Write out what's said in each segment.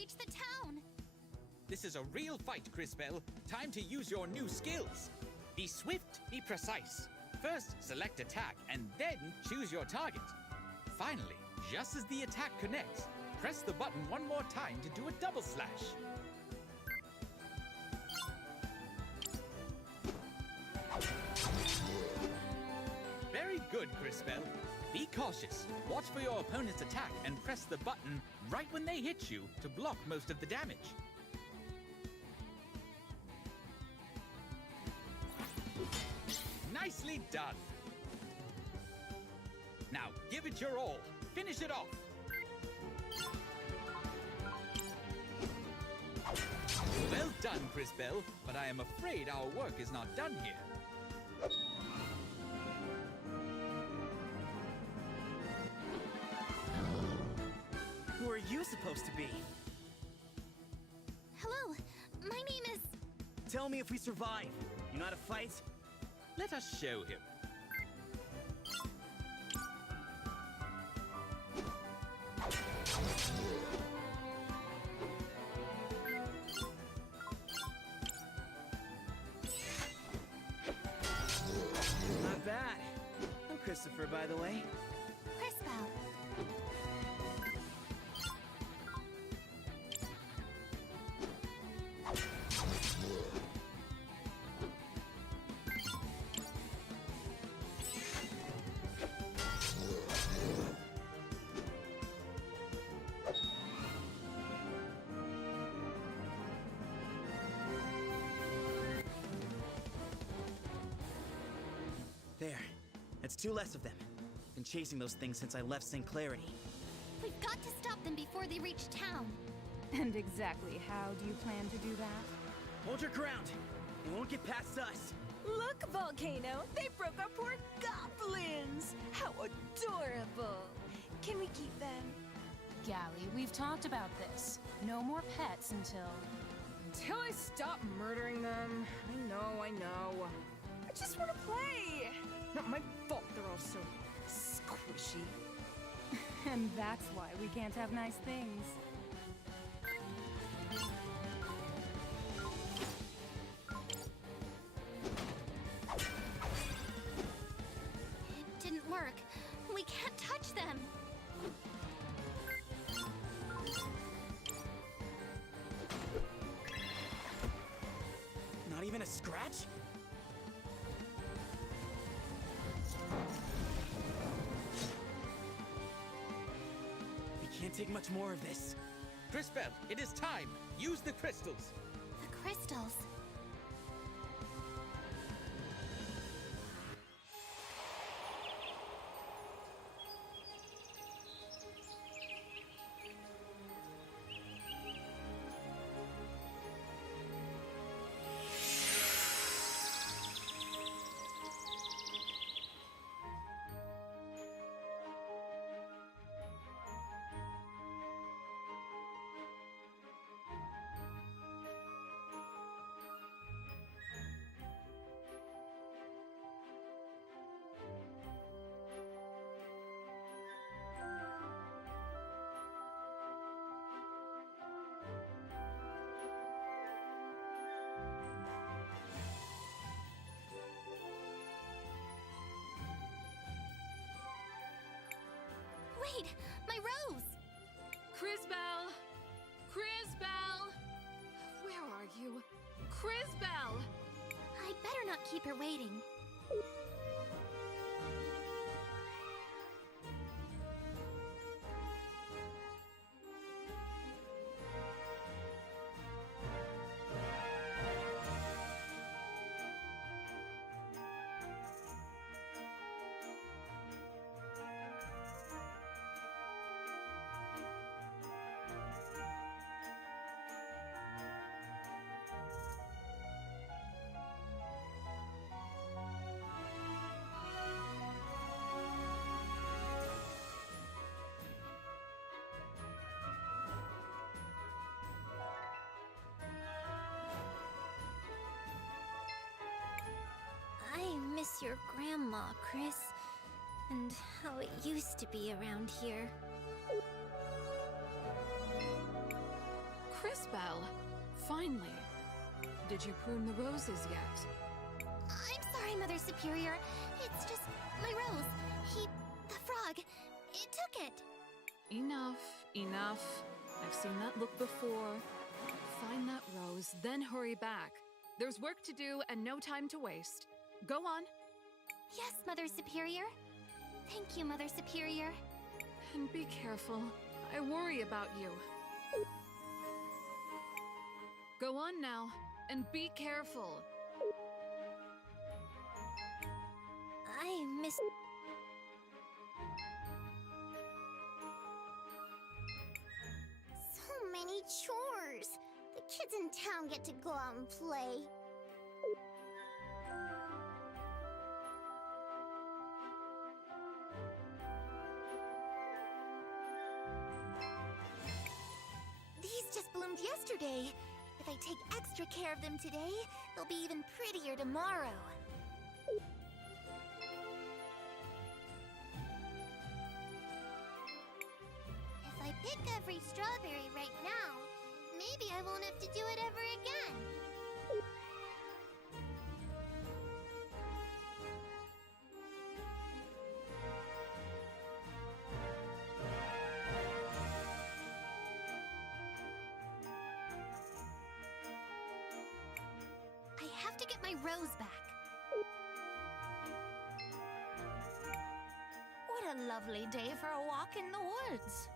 reach the town. This is a real fight, Cris Bell. Time to use your new skills. Be swift, be precise. First, select attack, and then choose your target. Finally, just as the attack connects, press the button one more time to do a double slash. Very good, Cris Bell. Be cautious. Watch for your opponent's attack and press the button right when they hit you to block most of the damage. Nicely done. Now give it your all. Finish it off. Well done, Cris Bell, but I am afraid our work is not done here. Who are you supposed to be? Hello, my name is... Tell me if we survive. You know how to fight? Let us show him. Not bad. I'm Christopher, by the way. Cris Bell. There. That's two less of them. Been chasing those things since I left St. Clarity. We've got to stop them before they reach town. And exactly how do you plan to do that? Hold your ground. They won't get past us. Look, Volcano! They broke our poor goblins! How adorable! Can we keep them? Gally, we've talked about this. No more pets until I stop murdering them. I know. I just want to play! Not my fault they're all so squishy. And that's why we can't have nice things. It didn't work. We can't touch them. Not even a scratch? We can't take much more of this. Cris Bell, it is time. Use the crystals. The crystals. Wait, my rose! Cris Bell! Cris Bell! Where are you? Cris Bell! I'd better not keep her waiting. I miss your grandma, Cris, and how it used to be around here. Crisbell! Finally. Did you prune the roses yet? I'm sorry, Mother Superior. It's just my rose. The frog, it took it. Enough, enough. I've seen that look before. Find that rose, then hurry back. There's work to do and no time to waste. Go on. Yes, Mother Superior. Thank you, Mother Superior. And be careful. I worry about you. Go on now, and be careful. I miss... So many chores. The kids in town get to go out and play. These just bloomed yesterday. If I take extra care of them today, they'll be even prettier tomorrow. If I pick every strawberry right now, maybe I won't have to do it ever again. I have to get my rose back. What a lovely day for a walk in the woods.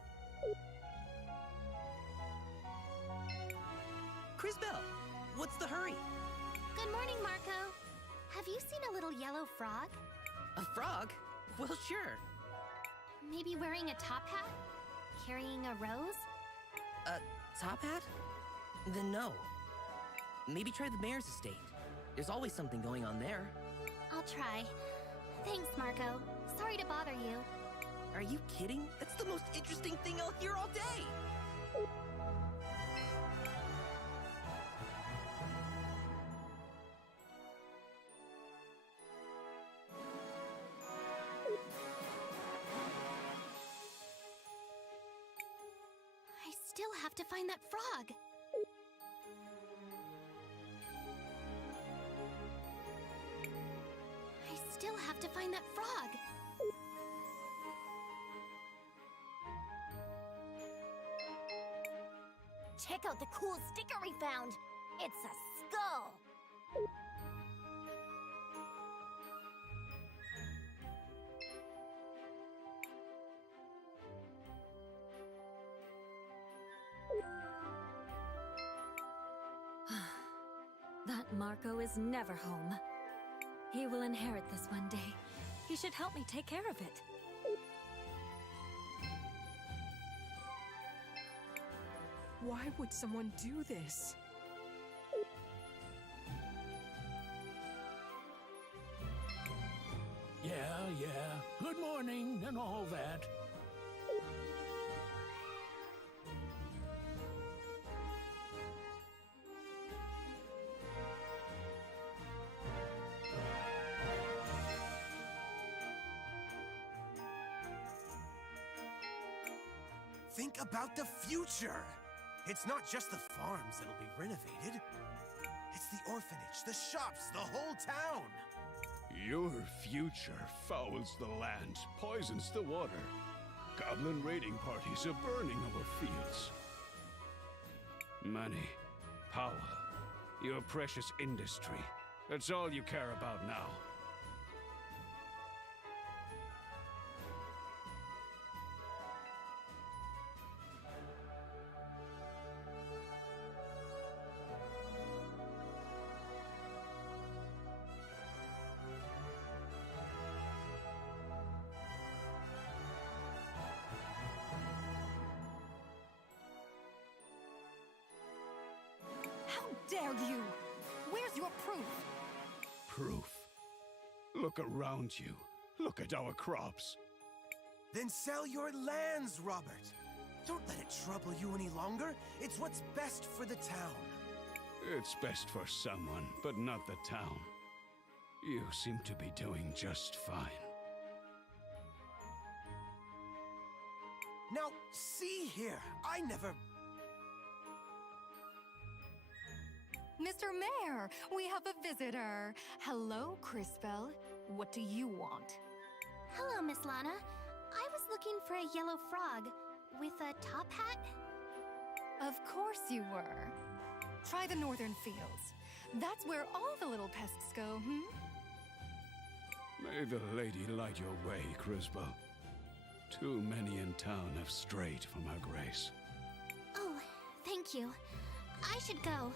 Crisbell, what's the hurry? Good morning, Marco. Have you seen a little yellow frog? A frog? Well, sure. Maybe wearing a top hat? Carrying a rose? A top hat? Then no. Maybe try the mayor's estate. There's always something going on there. I'll try. Thanks, Marco. Sorry to bother you. Are you kidding? That's the most interesting thing I'll hear all day! I still have to find that frog. I still have to find that frog. Check out the cool sticker we found. It's a skull. That Marco is never home. He will inherit this one day. He should help me take care of it. Why would someone do this? Yeah. Good morning and all that. Think about the future! It's not just the farms that'll be renovated. It's the orphanage, the shops, the whole town! Your future fouls the land, poisons the water. Goblin raiding parties are burning our fields. Money, power, your precious industry. That's all you care about now. How dare you! Where's your proof? Proof. Look around you. Look at our crops. Then sell your lands, Robert! Don't let it trouble you any longer. It's what's best for the town. It's best for someone, but not the town. You seem to be doing just fine. Now, see here, I never... Mr. Mayor, we have a visitor. Hello, Crisbell. What do you want? Hello, Miss Lana. I was looking for a yellow frog with a top hat. Of course you were. Try the northern fields. That's where all the little pests go, May the lady light your way, Crisbell. Too many in town have strayed from her grace. Oh, thank you. I should go.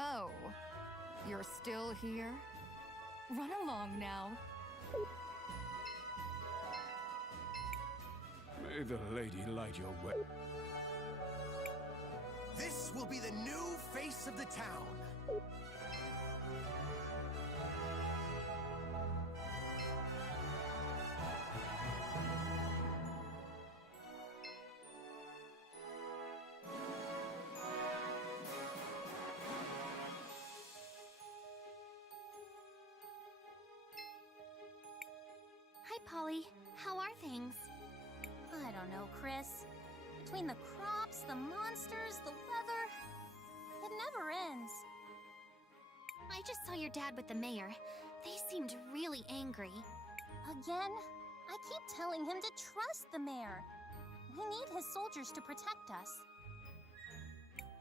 Oh, you're still here? Run along now. May the lady light your way. This will be the new face of the town. Hi, Polly. How are things? I don't know, Chris. Between the crops, the monsters, the weather, it never ends. I just saw your dad with the mayor. They seemed really angry. Again? I keep telling him to trust the mayor. We need his soldiers to protect us.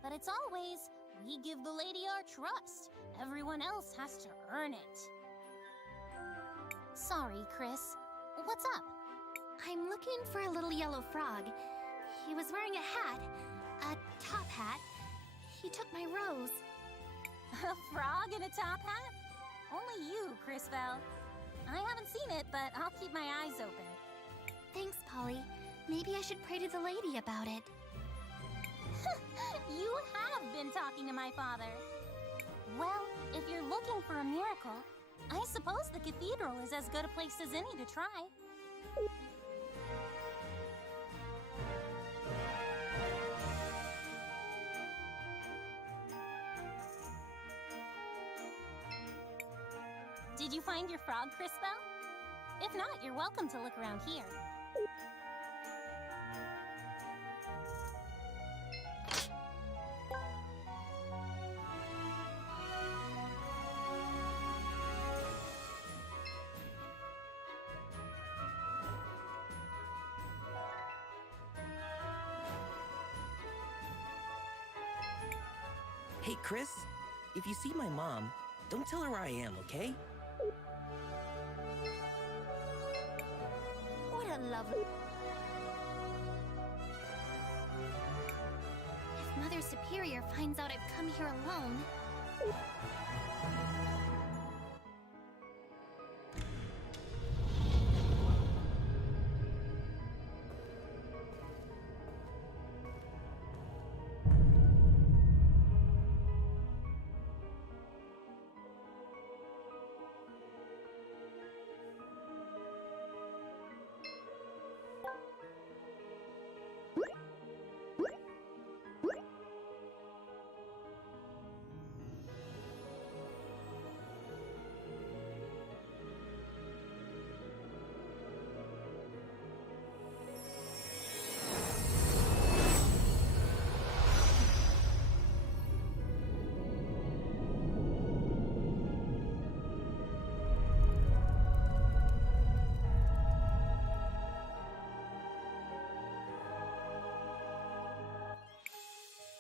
But it's always, we give the lady our trust. Everyone else has to earn it. Sorry, Chris. What's up? I'm looking for a little yellow frog. He was wearing a hat. A top hat. He took my rose. A frog in a top hat? Only you, Crisbell. I haven't seen it, but I'll keep my eyes open. Thanks, Polly. Maybe I should pray to the lady about it. You have been talking to my father. Well, if you're looking for a miracle, I suppose the cathedral is as good a place as any to try. Did you find your frog, Crisbell? If not, you're welcome to look around here. Hey, Chris, if you see my mom, don't tell her where I am, okay? What a lovely... If Mother Superior finds out I've come here alone...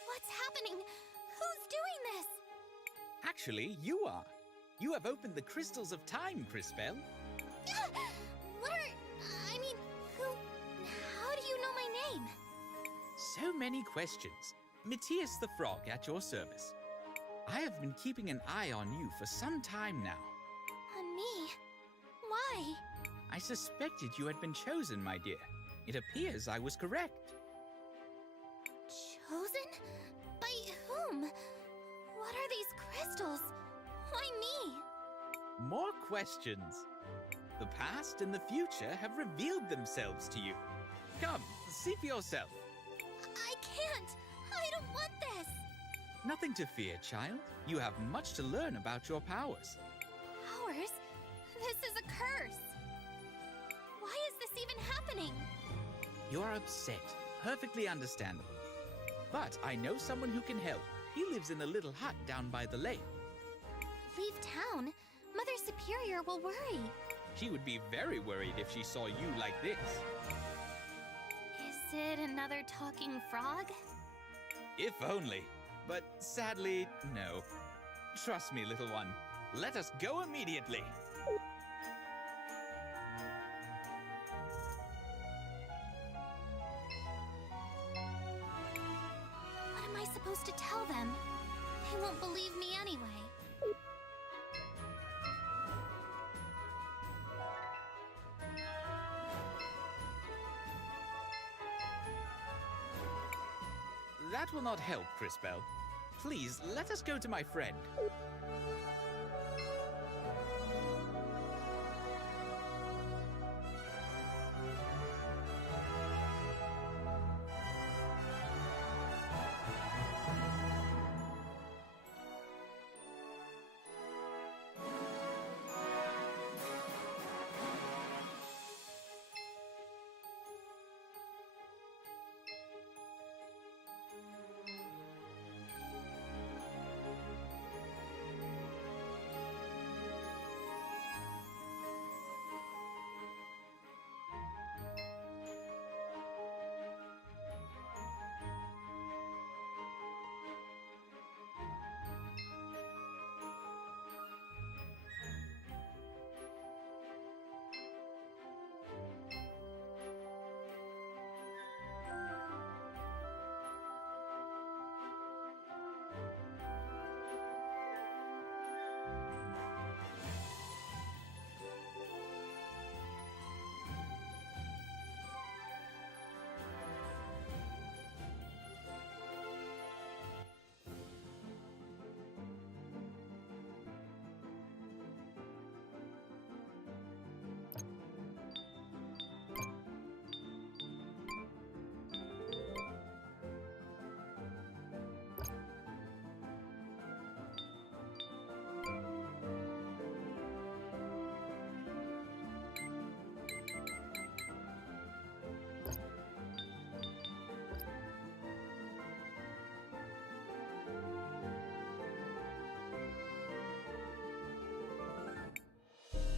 What's happening? Who's doing this? Actually, you are. You have opened the crystals of time, Crisbell. What are... I mean, who... How do you know my name? So many questions. Matthias the Frog at your service. I have been keeping an eye on you for some time now. On me? Why? I suspected you had been chosen, my dear. It appears I was correct. Chosen? By whom? What are these crystals? Why me? More questions. The past and the future have revealed themselves to you. Come, see for yourself. I can't! I don't want this! Nothing to fear, child. You have much to learn about your powers. Powers? This is a curse! Why is this even happening? You're upset. Perfectly understandable. But I know someone who can help. He lives in a little hut down by the lake. Leave town? Mother Superior will worry. She would be very worried if she saw you like this. Is it another talking frog? If only. But sadly, no. Trust me, little one. Let us go immediately. What am I supposed to tell them? They won't believe me anyway. That will not help, Cris Bell. Please, let us go to my friend.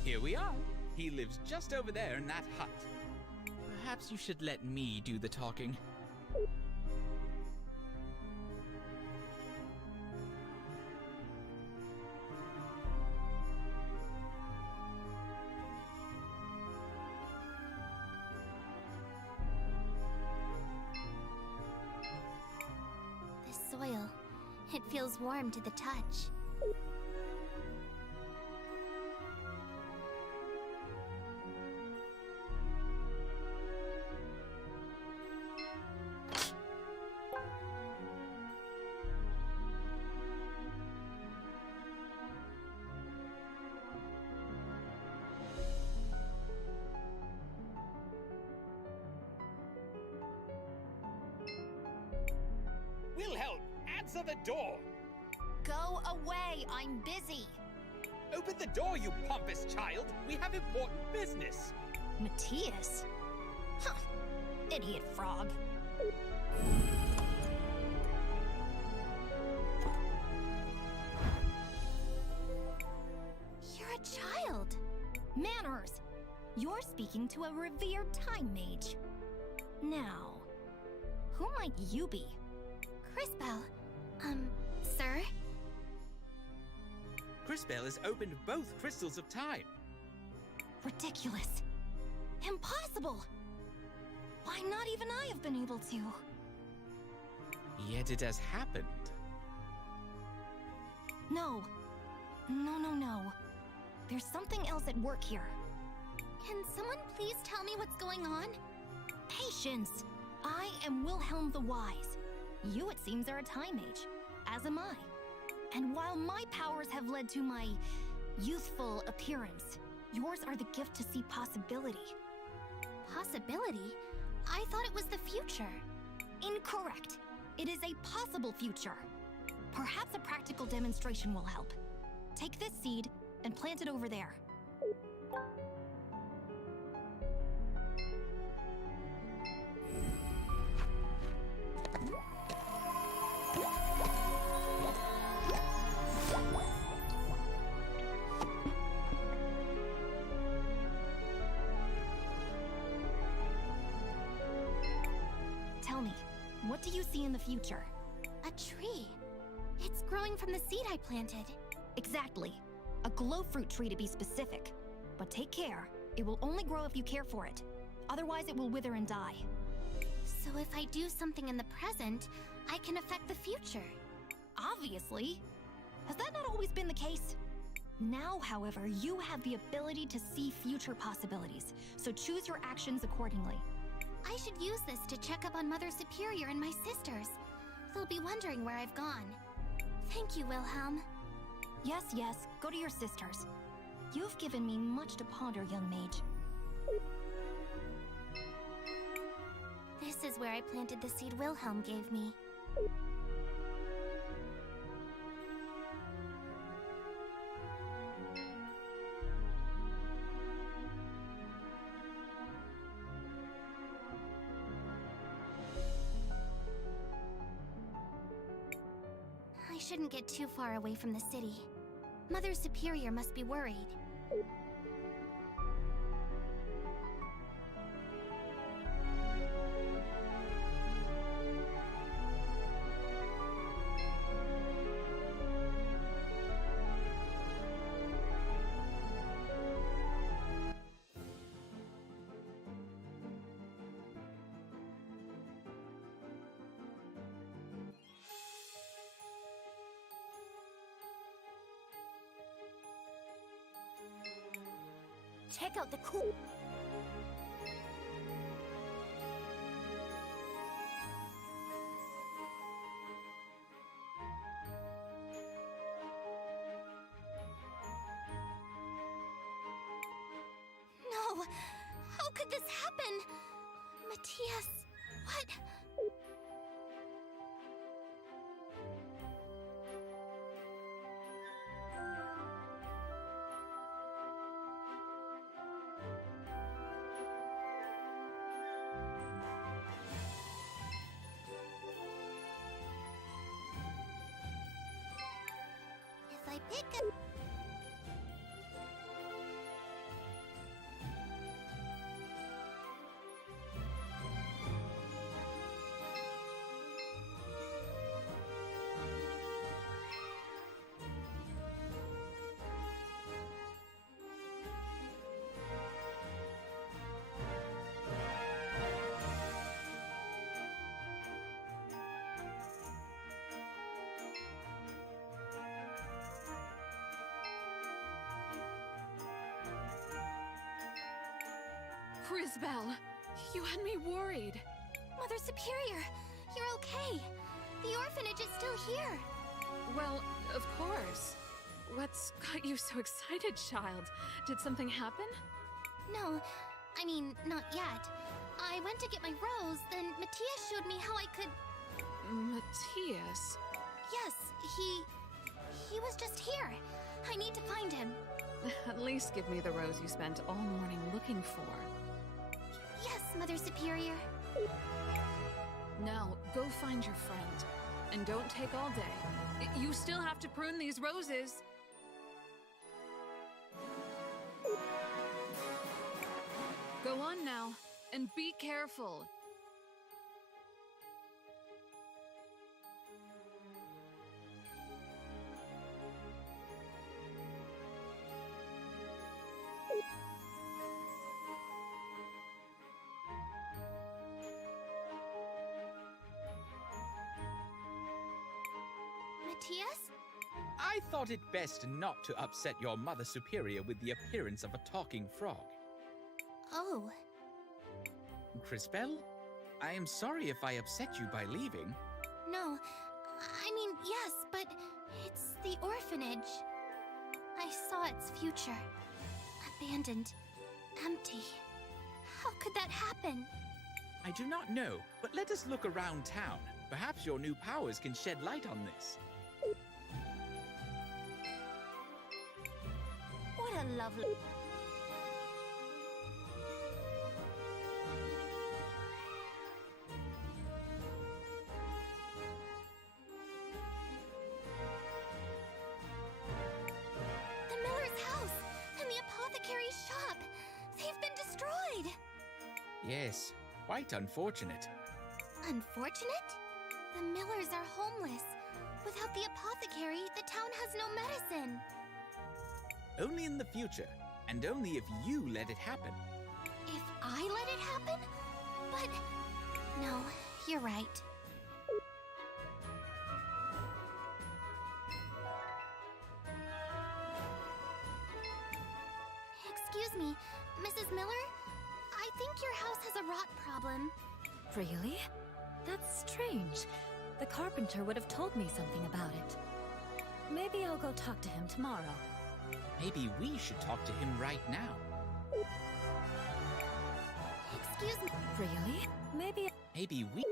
Here we are. He lives just over there in that hut. Perhaps you should let me do the talking. This soil, it feels warm to the touch. Wilhelm, answer the door! Go away, I'm busy. Open the door, you pompous child! We have important business! Matthias? Huh. Idiot frog. You're a child. Manners! You're speaking to a revered time mage. Now, who might you be? Cris Bell. Sir? Cris Bell has opened both crystals of time. Ridiculous. Impossible! Why, not even I have been able to. Yet it has happened. No. No. There's something else at work here. Can someone please tell me what's going on? Patience! I am Wilhelm the Wise. You, it seems, are a time mage, as am I. And while my powers have led to my youthful appearance, yours are the gift to see possibility. Possibility? I thought it was the future. Incorrect. It is a possible future. Perhaps a practical demonstration will help. Take this seed and plant it over there. Tell me, what do you see in the future? A tree. It's growing from the seed I planted. Exactly. A glow fruit tree to be specific. But take care. It will only grow if you care for it. Otherwise, it will wither and die. So if I do something in the present, I can affect the future. Obviously. Has that not always been the case? Now, however, you have the ability to see future possibilities, so choose your actions accordingly. I should use this to check up on Mother Superior and my sisters. They'll be wondering where I've gone. Thank you, Wilhelm. Yes, yes, go to your sisters. You've given me much to ponder, young mage. This is where I planted the seed Wilhelm gave me. I shouldn't get too far away from the city. Mother Superior must be worried. Check out the cool... No! How could this happen? Matthias, what? If I pick a... Crisbel, you had me worried. Mother Superior, you're okay. The orphanage is still here. Well, of course. What's got you so excited, child? Did something happen? No, I mean, not yet. I went to get my rose, then Matthias showed me how I could... Matthias? Yes, he was just here. I need to find him. At least give me the rose you spent all morning looking for. Yes, Mother Superior. Now, go find your friend. And don't take all day. You still have to prune these roses. Go on now, and be careful. Matthias? I thought it best not to upset your Mother Superior with the appearance of a talking frog. Oh, Crisbel, I am sorry if I upset you by leaving. no. I mean, yes, but it's the orphanage. I saw its future. Abandoned. Empty. How could that happen? I do not know, but let us look around town. Perhaps your new powers can shed light on this. What a lovely... The miller's house and the apothecary's shop. They've been destroyed. Yes, quite unfortunate. Unfortunate? The millers are homeless. Without the apothecary, the town has no medicine. Only in the future, and only if you let it happen. If I let it happen? But... No, you're right. Excuse me, Mrs. Miller? I think your house has a rot problem. Really? That's strange. The carpenter would have told me something about it. Maybe I'll go talk to him tomorrow. Maybe we should talk to him right now. Excuse me. Really? Maybe... Maybe we...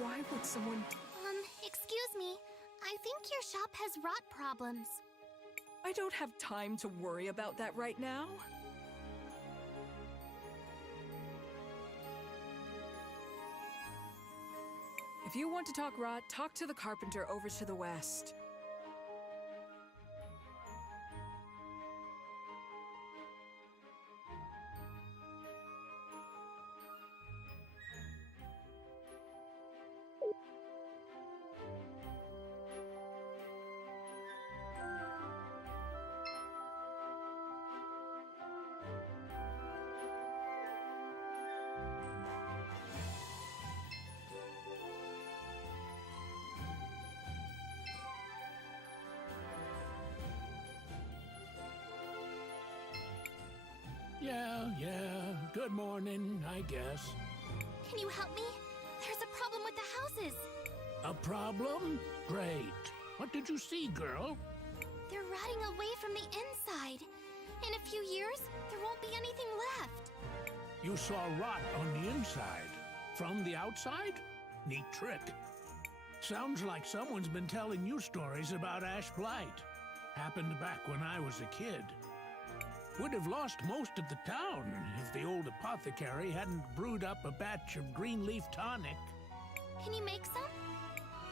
Why would someone... Excuse me. I think your shop has rot problems. I don't have time to worry about that right now. If you want to talk rot, talk to the carpenter over to the west. Yeah, good morning, I guess. Can you help me? There's a problem with the houses. A problem? Great. What did you see, girl? They're rotting away from the inside. In a few years, there won't be anything left. You saw rot on the inside. From the outside? Neat trick. Sounds like someone's been telling you stories about Ash Blight. Happened back when I was a kid. Would have lost most of the town if the old apothecary hadn't brewed up a batch of green leaf tonic. Can you make some?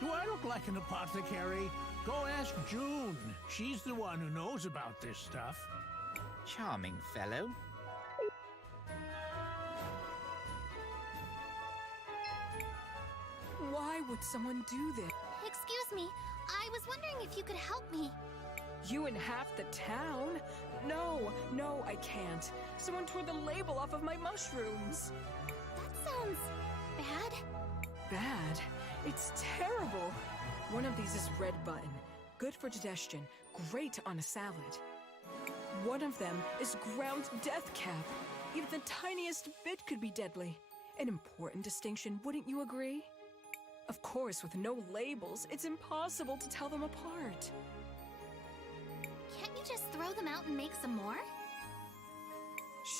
Do I look like an apothecary? Go ask June. She's the one who knows about this stuff. Charming fellow. Why would someone do this? Excuse me, I was wondering if you could help me. You and half the town? No, I can't. Someone tore the label off of my mushrooms. That sounds bad. Bad? It's terrible. One of these is red button. Good for digestion. Great on a salad. One of them is ground death cap. Even the tiniest bit could be deadly. An important distinction, wouldn't you agree? Of course, with no labels, it's impossible to tell them apart. Can't you just throw them out and make some more?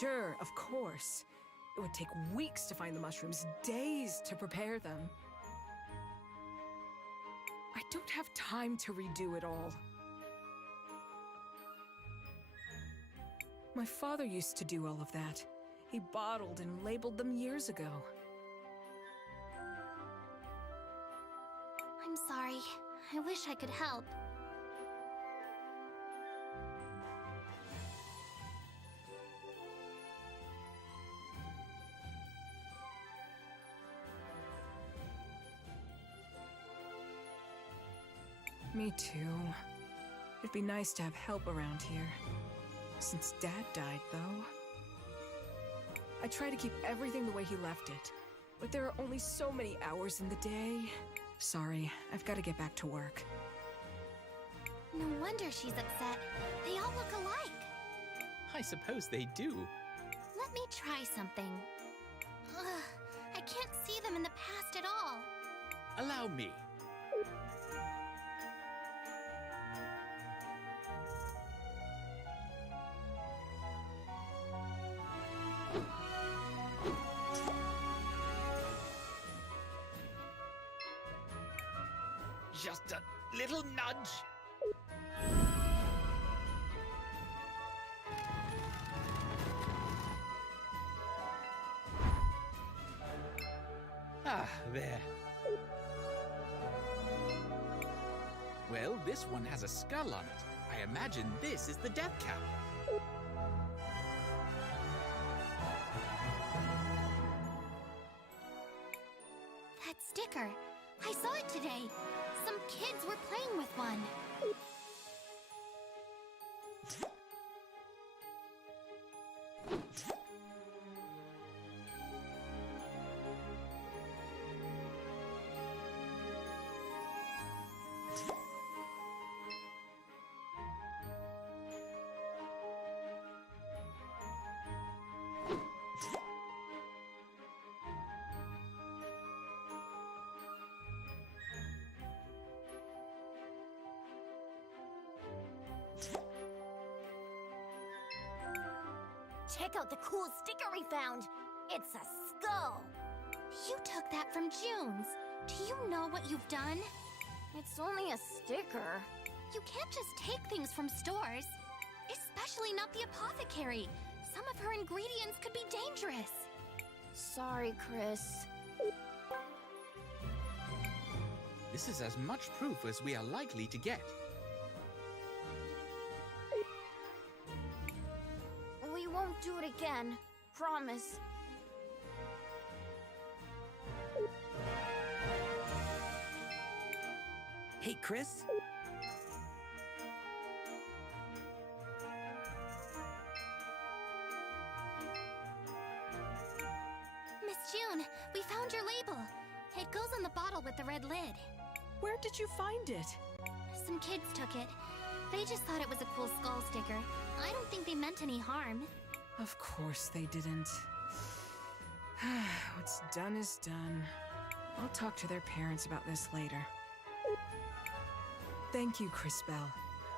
Sure, of course. It would take weeks to find the mushrooms, days to prepare them. I don't have time to redo it all. My father used to do all of that. He bottled and labeled them years ago. I'm sorry. I wish I could help. Me too. It'd be nice to have help around here. Since Dad died, though. I try to keep everything the way he left it, but there are only so many hours in the day. Sorry, I've got to get back to work. No wonder she's upset. They all look alike. I suppose they do. Let me try something. Ugh, I can't see them in the past at all. Allow me. Just a little nudge. Ah, there. Well, this one has a skull on it. I imagine this is the death cap. That sticker. I saw it today. Some kids were playing with one. Check out the cool sticker we found. It's a skull. You took that from June's. Do you know what you've done? It's only a sticker. You can't just take things from stores. Especially not the apothecary. Some of her ingredients could be dangerous. Sorry, Cris. This is as much proof as we are likely to get. We won't do it again. Promise. Hey, Cris? Miss June, we found your label. It goes on the bottle with the red lid. Where did you find it? Some kids took it. They just thought it was a cool skull sticker. I don't think they meant any harm. Of course they didn't. What's done is done. I'll talk to their parents about this later. Thank you, Cris Bell.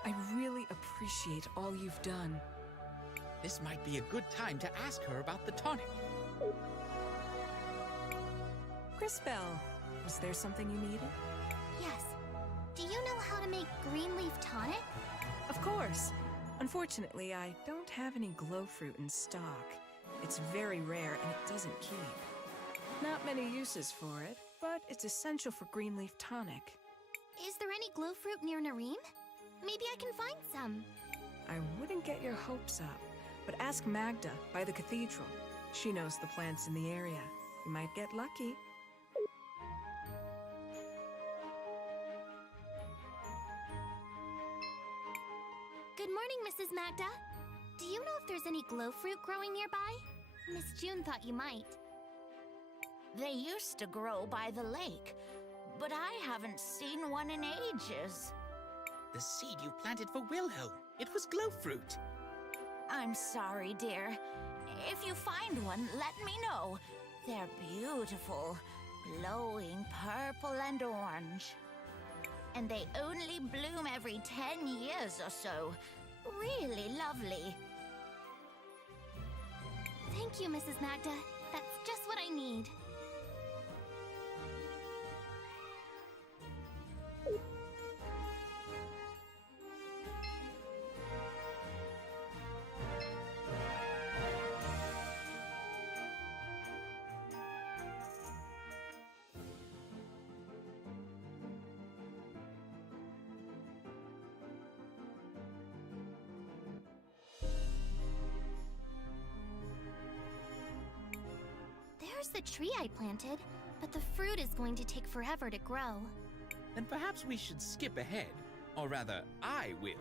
I really appreciate all you've done. This might be a good time to ask her about the tonic. Cris Bell, was there something you needed? Yes. Do you know how to make green leaf tonic? Of course. Unfortunately, I don't have any glow fruit in stock. It's very rare and it doesn't keep. Not many uses for it, but it's essential for green leaf tonic. Is there any glow fruit near Nareem? Maybe I can find some. I wouldn't get your hopes up, but ask Magda by the cathedral. She knows the plants in the area. You might get lucky. Good morning, Mrs. Magda. Do you know if there's any glow fruit growing nearby? Miss June thought you might. They used to grow by the lake, but I haven't seen one in ages. The seed you planted for Wilhelm. It was glow fruit. I'm sorry, dear. If you find one, let me know. They're beautiful, glowing purple and orange. And they only bloom every 10 years or so. Really lovely. Thank you, Mrs. Magda. That's just what I need. There's the tree I planted, but the fruit is going to take forever to grow. Then perhaps we should skip ahead. Or rather, I will.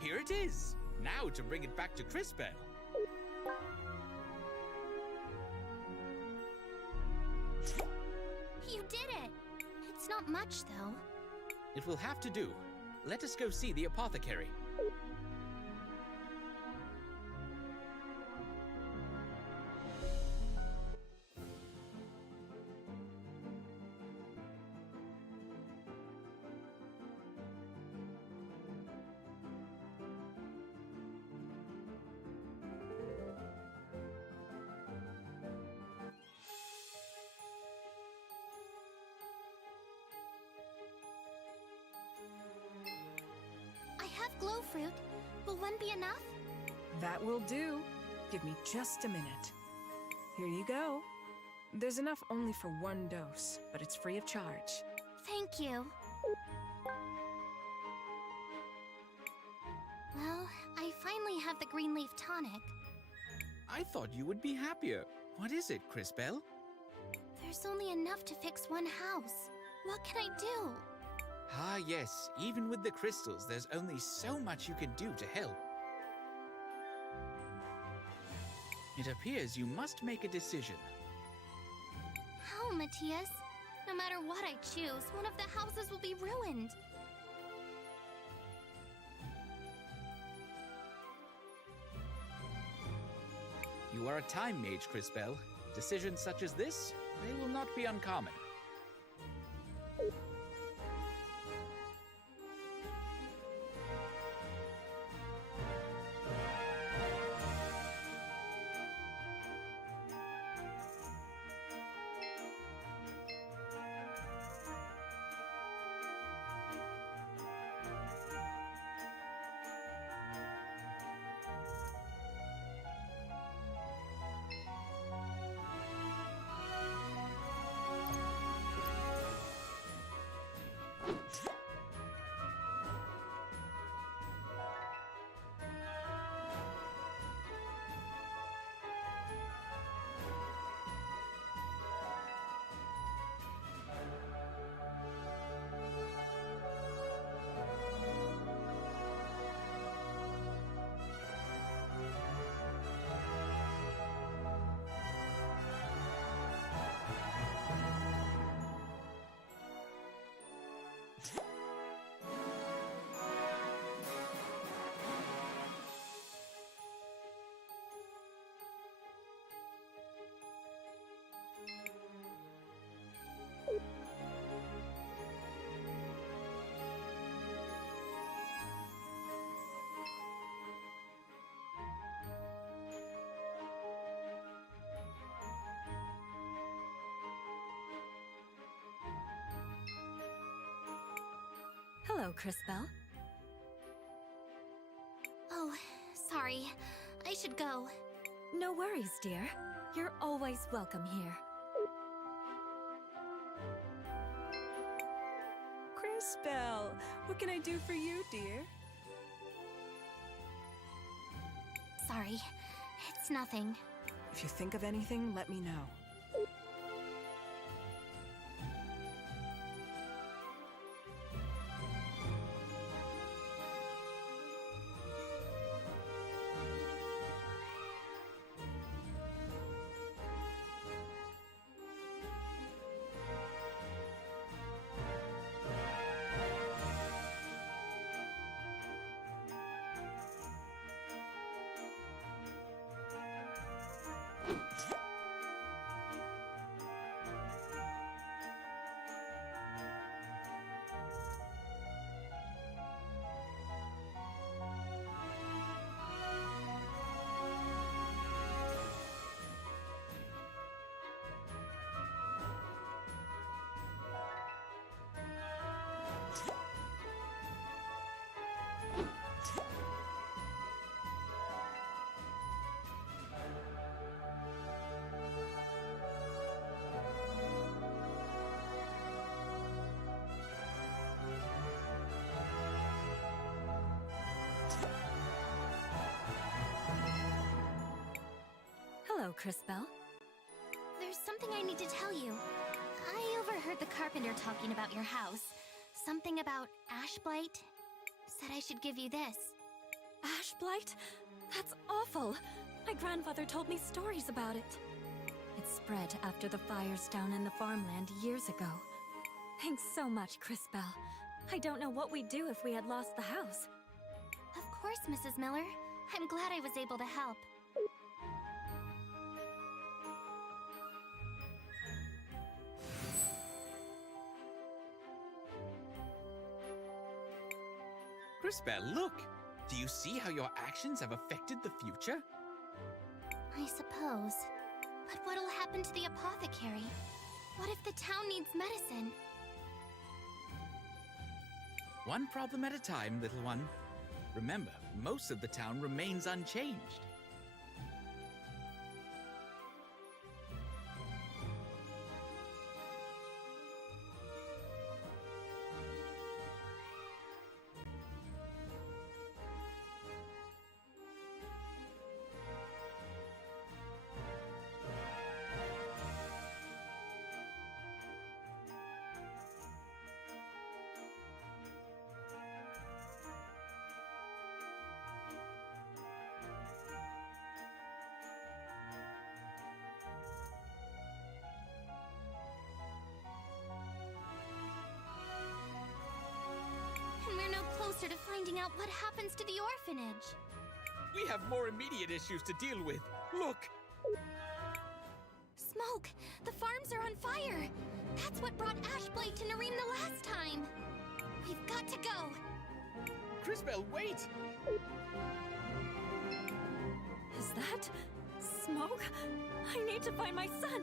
Here it is. Now to bring it back to Cris Bell. You did it! It's not much, though. It will have to do. Let us go see the apothecary. I have glow fruit. Will one be enough? That will do. Give me just a minute. Here you go. There's enough only for one dose, but it's free of charge. Thank you. Well, I finally have the green leaf tonic. I thought you would be happier. What is it, Cris Bell? There's only enough to fix one house. What can I do? Ah, yes. Even with the crystals, there's only so much you can do to help. It appears you must make a decision. How, Matthias? No matter what I choose, one of the houses will be ruined. You are a time mage, Cris Bell. Decisions such as this, they will not be uncommon. Hello, Cris Bell. Oh, sorry. I should go. No worries, dear. You're always welcome here. Cris Bell, what can I do for you, dear? Sorry. It's nothing. If you think of anything, let me know. Hello, Cris Bell. There's something I need to tell you. I overheard the carpenter talking about your house. Something about ash blight. Said I should give you this. Ash blight? That's awful. My grandfather told me stories about it. It spread after the fires down in the farmland years ago. Thanks so much, Crisbell. I don't know what we'd do if we had lost the house. Of course, Mrs. Miller. I'm glad I was able to help. Crisbell, look! Do you see how your actions have affected the future? I suppose. But what'll happen to the apothecary? What if the town needs medicine? One problem at a time, little one. Remember, most of the town remains unchanged. And we're no closer to finding out what happens to the orphanage. We have more immediate issues to deal with. Look! Smoke! The farms are on fire! That's what brought Ash Blight to Nareen the last time! We've got to go! Crisbell, wait! Is that smoke? I need to find my son!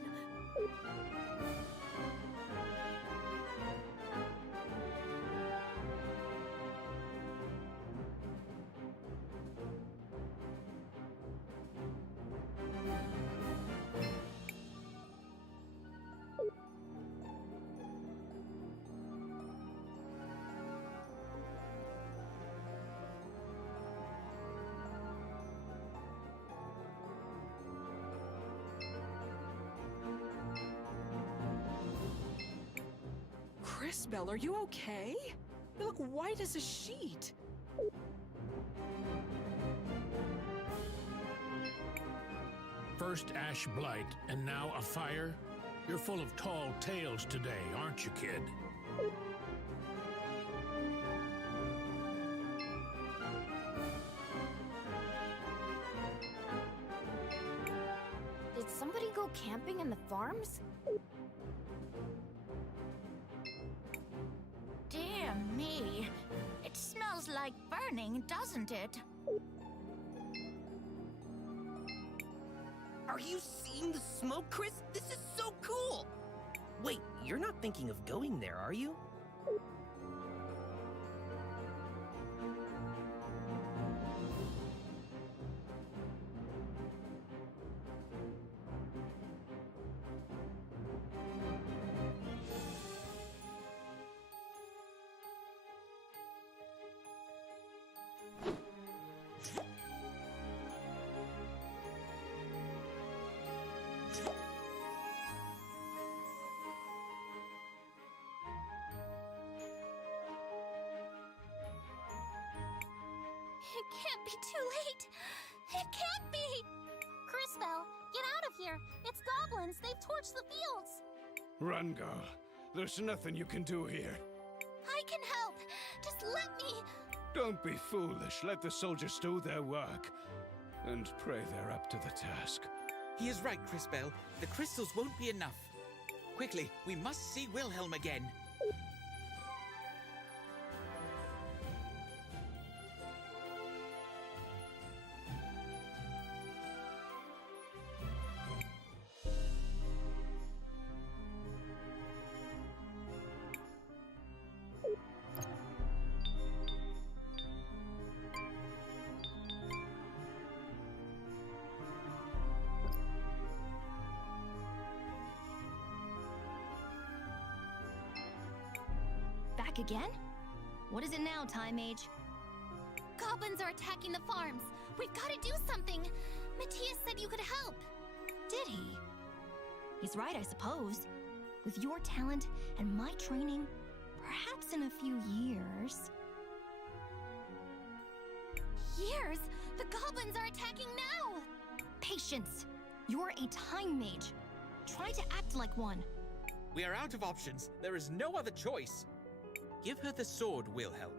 Crisbell, are you okay? You look white as a sheet. First ash blight, and now a fire? You're full of tall tales today, aren't you, kid? Did somebody go camping in the farms? Dear me. It smells like burning, doesn't it? Are you seeing the smoke, Cris? This is so cool! Wait, you're not thinking of going there, are you? It can't be too late! It can't be! Crisbell, get out of here! It's goblins! They've torched the fields! Run, girl. There's nothing you can do here. I can help! Just let me! Don't be foolish. Let the soldiers do their work. And pray they're up to the task. He is right, Crisbell. The crystals won't be enough. Quickly, we must see Wilhelm again. Back again? What is it now, Time Mage? Goblins are attacking the farms! We've got to do something! Matthias said you could help! Did he? He's right, I suppose. With your talent and my training, perhaps in a few years... Years? The goblins are attacking now! Patience! You're a time mage. Try to act like one. We are out of options. There is no other choice. Give her the sword, Wilhelm.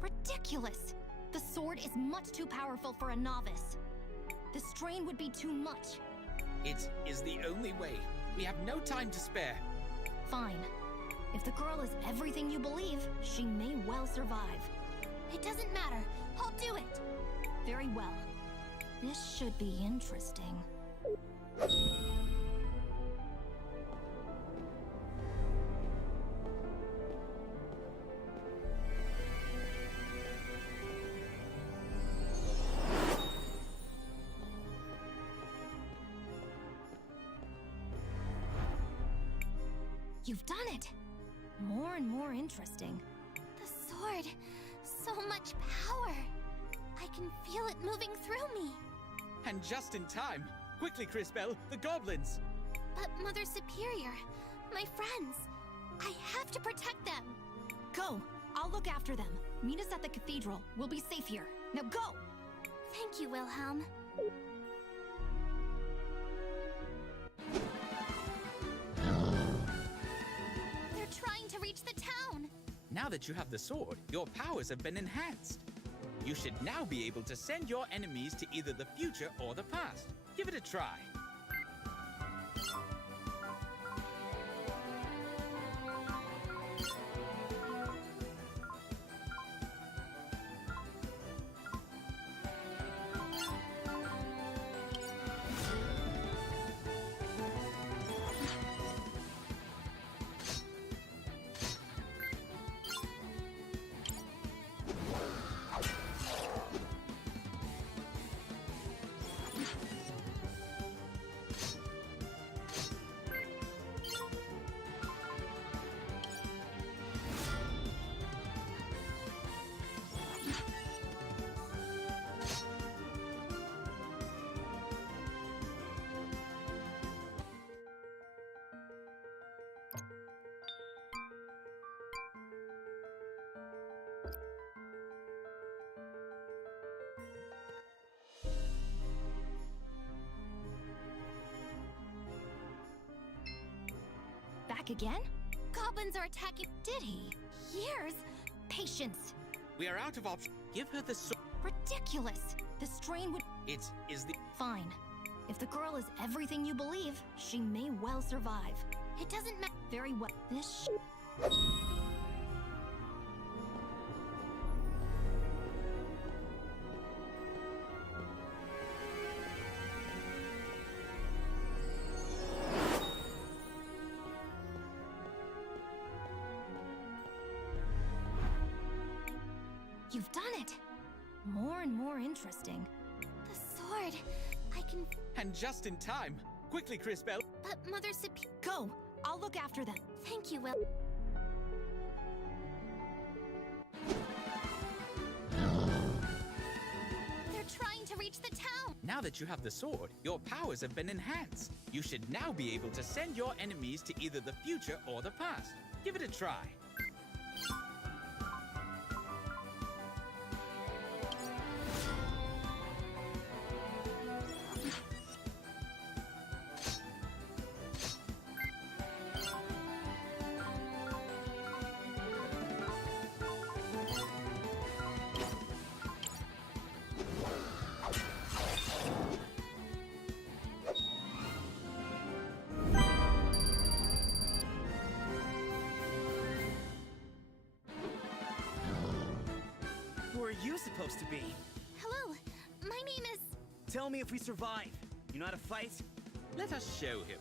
Ridiculous! The sword is much too powerful for a novice. The strain would be too much. It is the only way. We have no time to spare. Fine. If the girl is everything you believe, she may well survive. It doesn't matter. I'll do it. Very well. This should be interesting. You've done it! More and more interesting. The sword! So much power! I can feel it moving through me! And just in time. Quickly, Crisbell, the goblins! But Mother Superior, my friends, I have to protect them! Go! I'll look after them. Meet us at the cathedral. We'll be safe here. Now go! Thank you, Wilhelm. Trying to reach the town! Now that you have the sword, your powers have been enhanced. You should now be able to send your enemies to either the future or the past. Give it a try. Back again? Goblins are attacking. Did he? Years? Patience. We are out of options. Give her the sword. Ridiculous. The strain would. It is the. Fine. If the girl is everything you believe, she may well survive. It doesn't matter. Very well. This. You've done it! More and more interesting. The sword! I can... And just in time. Quickly, Crisbell. But Mother Superior... Go! I'll look after them. Thank you, Will. They're trying to reach the town! Now that you have the sword, your powers have been enhanced. You should now be able to send your enemies to either the future or the past. Give it a try. Who are you supposed to be? Hello, my name is... Tell me if we survive. You know how to fight? Let us show him.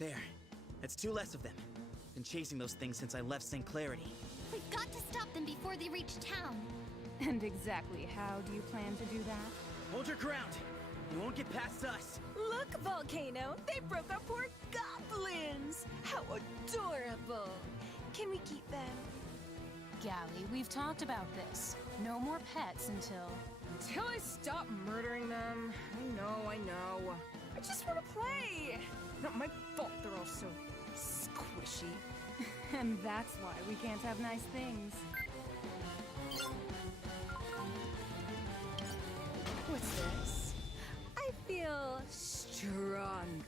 There. That's 2 less of them. Been chasing those things since I left St. Clarity. We've got to stop them before they reach town. And exactly how do you plan to do that? Hold your ground. You won't get past us. Look, Volcano! They broke our poor goblins! How adorable! Can we keep them? Gally, we've talked about this. No more pets Until I stop murdering them. I know. I just want to play! Not my fault they're all so squishy. And that's why we can't have nice things. What's this? I feel stronger.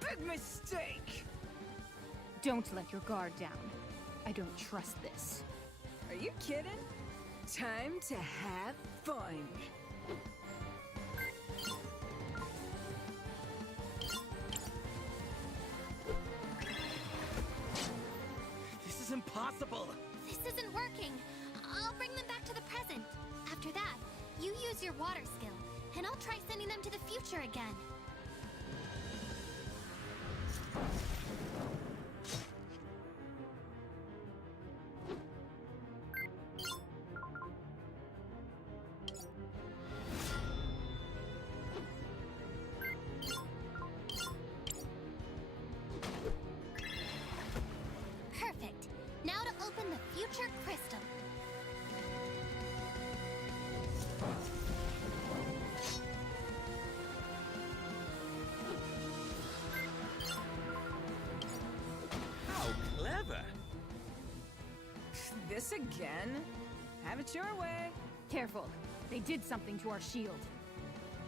Big mistake! Don't let your guard down. I don't trust this. Are you kidding? Time to have fun. This is impossible. This isn't working. I'll bring them back to the present. After that, you use your water skill, and I'll try sending them to the future again. Perfect. Now to open the future crystal. How clever! This again? Have it your way. Careful. They did something to our shield.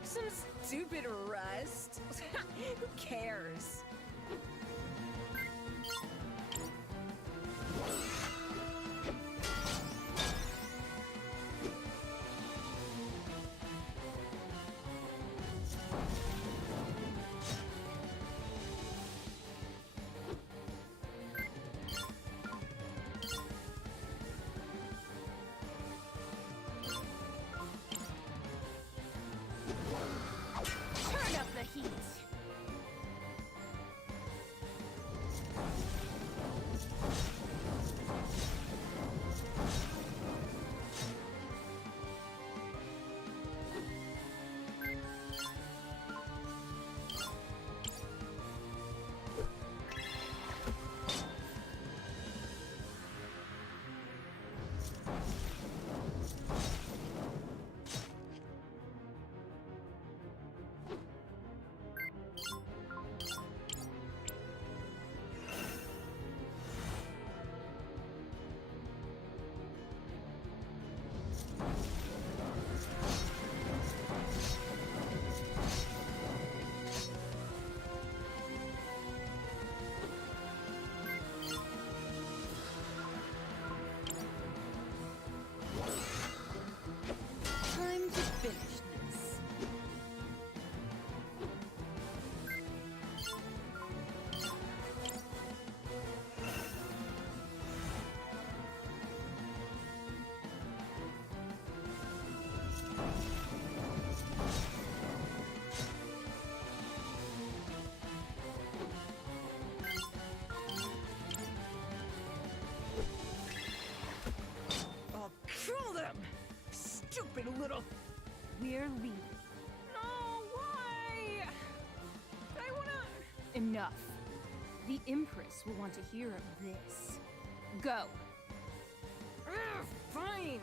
Some stupid rust. Who cares? Turn up the heat! Time to finish this. I'll kill them! Stupid little... We're leaving. No, why? I wanna... Enough. The Empress will want to hear of this. Go. Ugh, fine.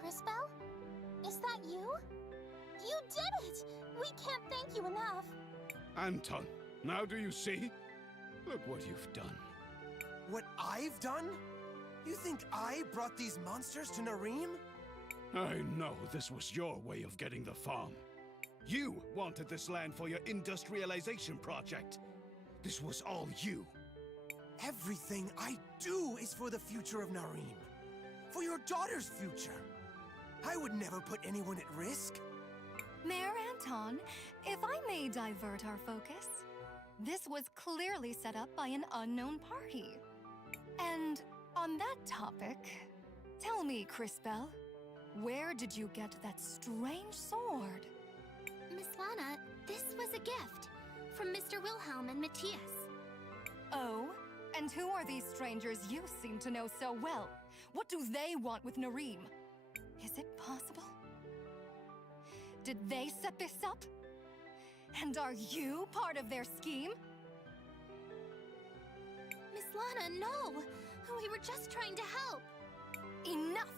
Crisbell? Is that you? You did it! We can't thank you enough. Anton, now do you see? Look what you've done. What I've done? You think I brought these monsters to Nareem? I know this was your way of getting the farm. You wanted this land for your industrialization project. This was all you. Everything I do is for the future of Nareem. For your daughter's future. I would never put anyone at risk. Mayor Anton, if I may divert our focus, this was clearly set up by an unknown party. And On that topic, tell me, Cris Bell, where did you get that strange sword? Miss Lana, this was a gift from Mr. Wilhelm and Matthias. Oh? And who are these strangers you seem to know so well? What do they want with Nareem? Is it possible? Did they set this up? And are you part of their scheme? Miss Lana, no! We were just trying to help. Enough!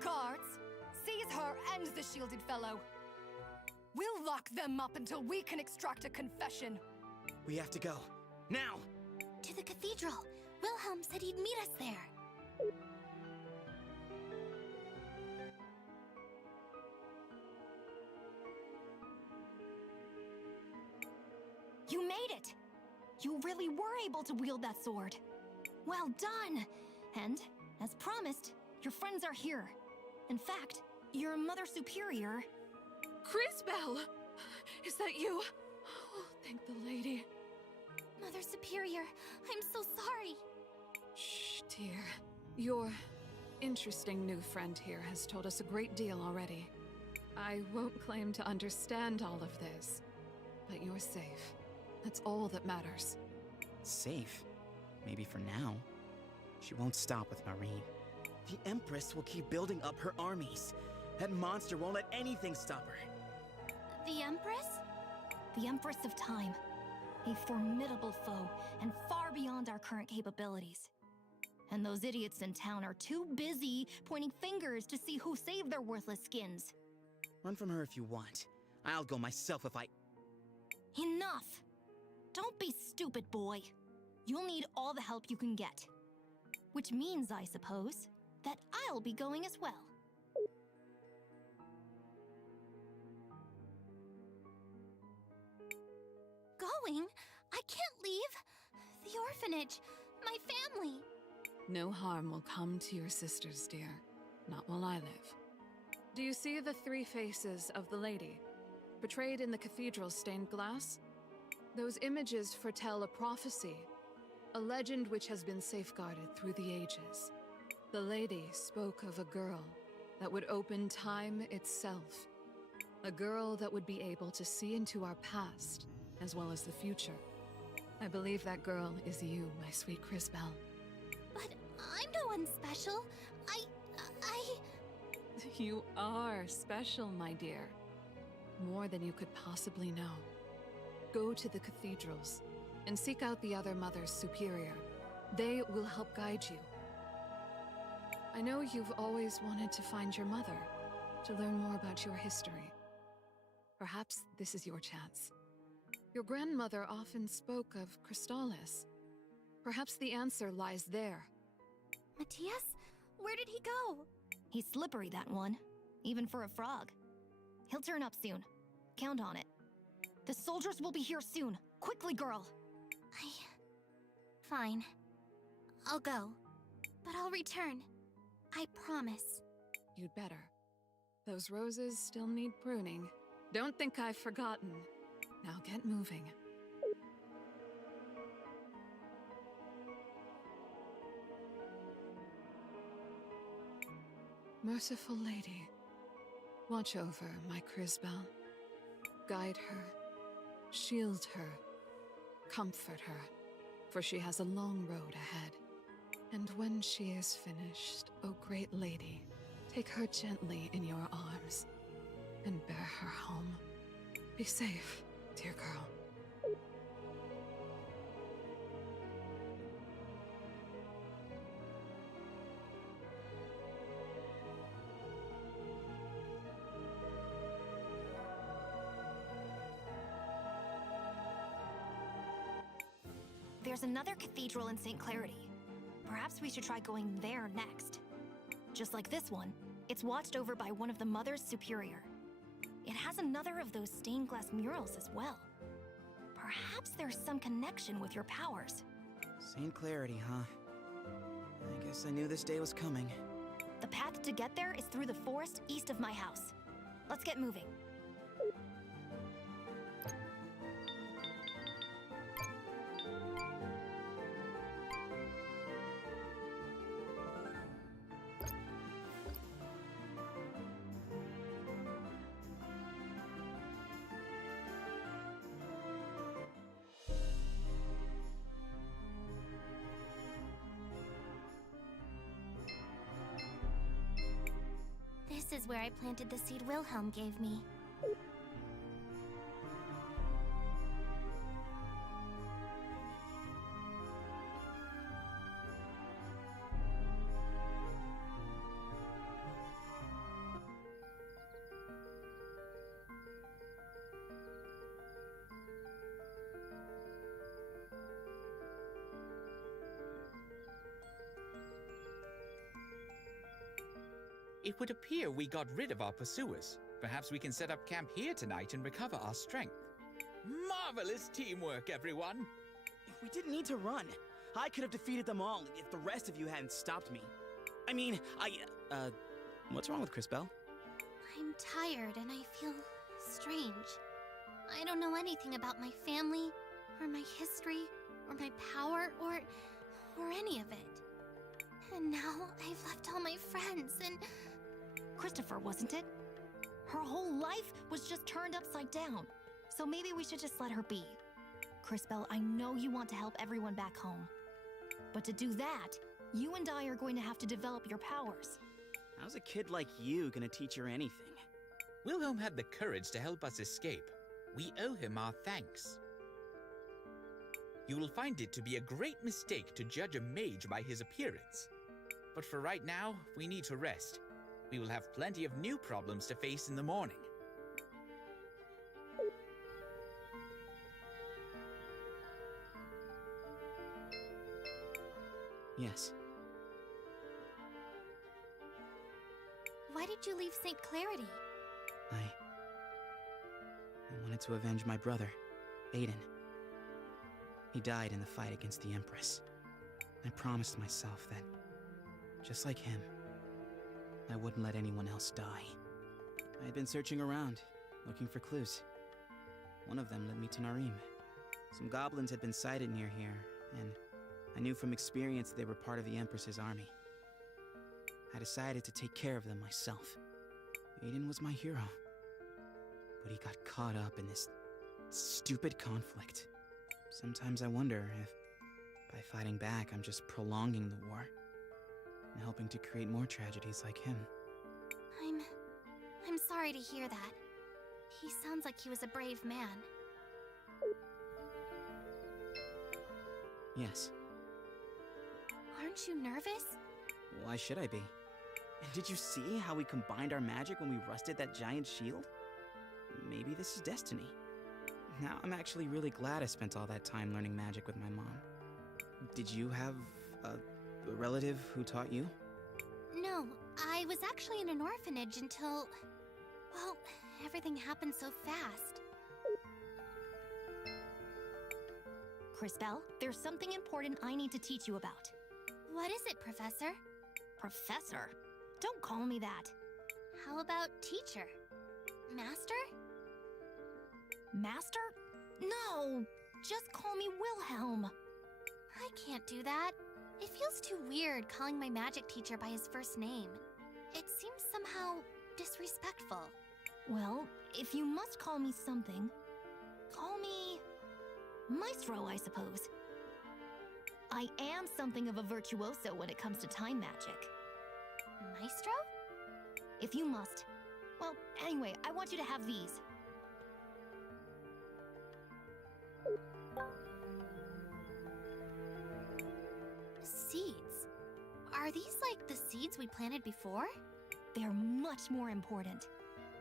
Guards, seize her and the shielded fellow. We'll lock them up until we can extract a confession. We have to go. Now! To the cathedral. Wilhelm said he'd meet us there. You made it! You really were able to wield that sword. Well done! And, as promised, your friends are here. In fact, your Mother Superior... Cris Bell! Is that you? Oh, thank the lady. Mother Superior, I'm so sorry. Shh, dear. Your interesting new friend here has told us a great deal already. I won't claim to understand all of this, but you're safe. That's all that matters. Safe? Maybe for now. She won't stop with Marine. The Empress will keep building up her armies. That monster won't let anything stop her. The Empress? The Empress of Time. A formidable foe, and far beyond our current capabilities. And those idiots in town are too busy pointing fingers to see who saved their worthless skins. Run from her if you want. I'll go myself if I... Enough! Don't be stupid, boy. You'll need all the help you can get. Which means, I suppose, that I'll be going as well. Going? I can't leave. The orphanage. My family. No harm will come to your sisters, dear. Not while I live. Do you see the three faces of the lady, portrayed in the cathedral's stained glass? Those images foretell a prophecy, a legend which has been safeguarded through the ages. The lady spoke of a girl that would open time itself. A girl that would be able to see into our past, as well as the future. I believe that girl is you, my sweet Cris Bell. But I'm no one special. You are special, my dear. More than you could possibly know. Go to the cathedrals and seek out the other Mothers Superior. They will help guide you. I know you've always wanted to find your mother, to learn more about your history. Perhaps this is your chance. Your grandmother often spoke of Crystallis. Perhaps the answer lies there. Matthias? Where did he go? He's slippery, that one. Even for a frog. He'll turn up soon. Count on it. The soldiers will be here soon. Quickly, girl! Fine. I'll go. But I'll return. I promise. You'd better. Those roses still need pruning. Don't think I've forgotten. Now get moving. Merciful Lady, watch over my Cris Bell. Guide her, shield her, comfort her, for she has a long road ahead. And when she is finished, O great lady, take her gently in your arms and bear her home. Be safe, dear girl. There's another cathedral in St. Clarity. Perhaps we should try going there next. Just like this one, it's watched over by one of the Mothers Superior. It has another of those stained glass murals as well. Perhaps there's some connection with your powers. St. Clarity, huh? I guess I knew this day was coming. The path to get there is through the forest east of my house. Let's get moving. This is where I planted the seed Wilhelm gave me. It would appear we got rid of our pursuers. Perhaps we can set up camp here tonight and recover our strength. Marvelous teamwork, everyone! If we didn't need to run, I could have defeated them all if the rest of you hadn't stopped me. I mean, what's wrong with Cris Bell? I'm tired and I feel strange. I don't know anything about my family, or my history, or my power, or any of it. And now I've left all my friends and... Christopher, wasn't it? Her whole life was just turned upside down. So maybe we should just let her be. Cris Bell, I know you want to help everyone back home. But to do that, you and I are going to have to develop your powers. How's a kid like you gonna teach her anything? Wilhelm had the courage to help us escape. We owe him our thanks. You will find it to be a great mistake to judge a mage by his appearance. But for right now, we need to rest. We will have plenty of new problems to face in the morning. Yes. Why did you leave St. Clarity? I wanted to avenge my brother, Aiden. He died in the fight against the Empress. I promised myself that, just like him, I wouldn't let anyone else die. I had been searching around, looking for clues. One of them led me to Narim. Some goblins had been sighted near here, and I knew from experience they were part of the Empress's army. I decided to take care of them myself. Aiden was my hero. But he got caught up in this stupid conflict. Sometimes I wonder if, by fighting back, I'm just prolonging the war and helping to create more tragedies like him. I'm sorry to hear that. He sounds like he was a brave man. Yes. Aren't you nervous? Why should I be? And did you see how we combined our magic when we rusted that giant shield? Maybe this is destiny. Now I'm actually really glad I spent all that time learning magic with my mom. Did you have a relative who taught you? No, I was actually in an orphanage until... well, everything happened so fast. Cris Bell, there's something important I need to teach you about. What is it, Professor? Professor? Don't call me that. How about teacher? Master? Master? No! Just call me Wilhelm. I can't do that. It feels too weird calling my magic teacher by his first name. It seems somehow disrespectful. Well, if you must call me something, call me... Maestro, I suppose. I am something of a virtuoso when it comes to time magic. Maestro? If you must. Well, anyway, I want you to have these. Seeds? Are these like the seeds we planted before? They're much more important.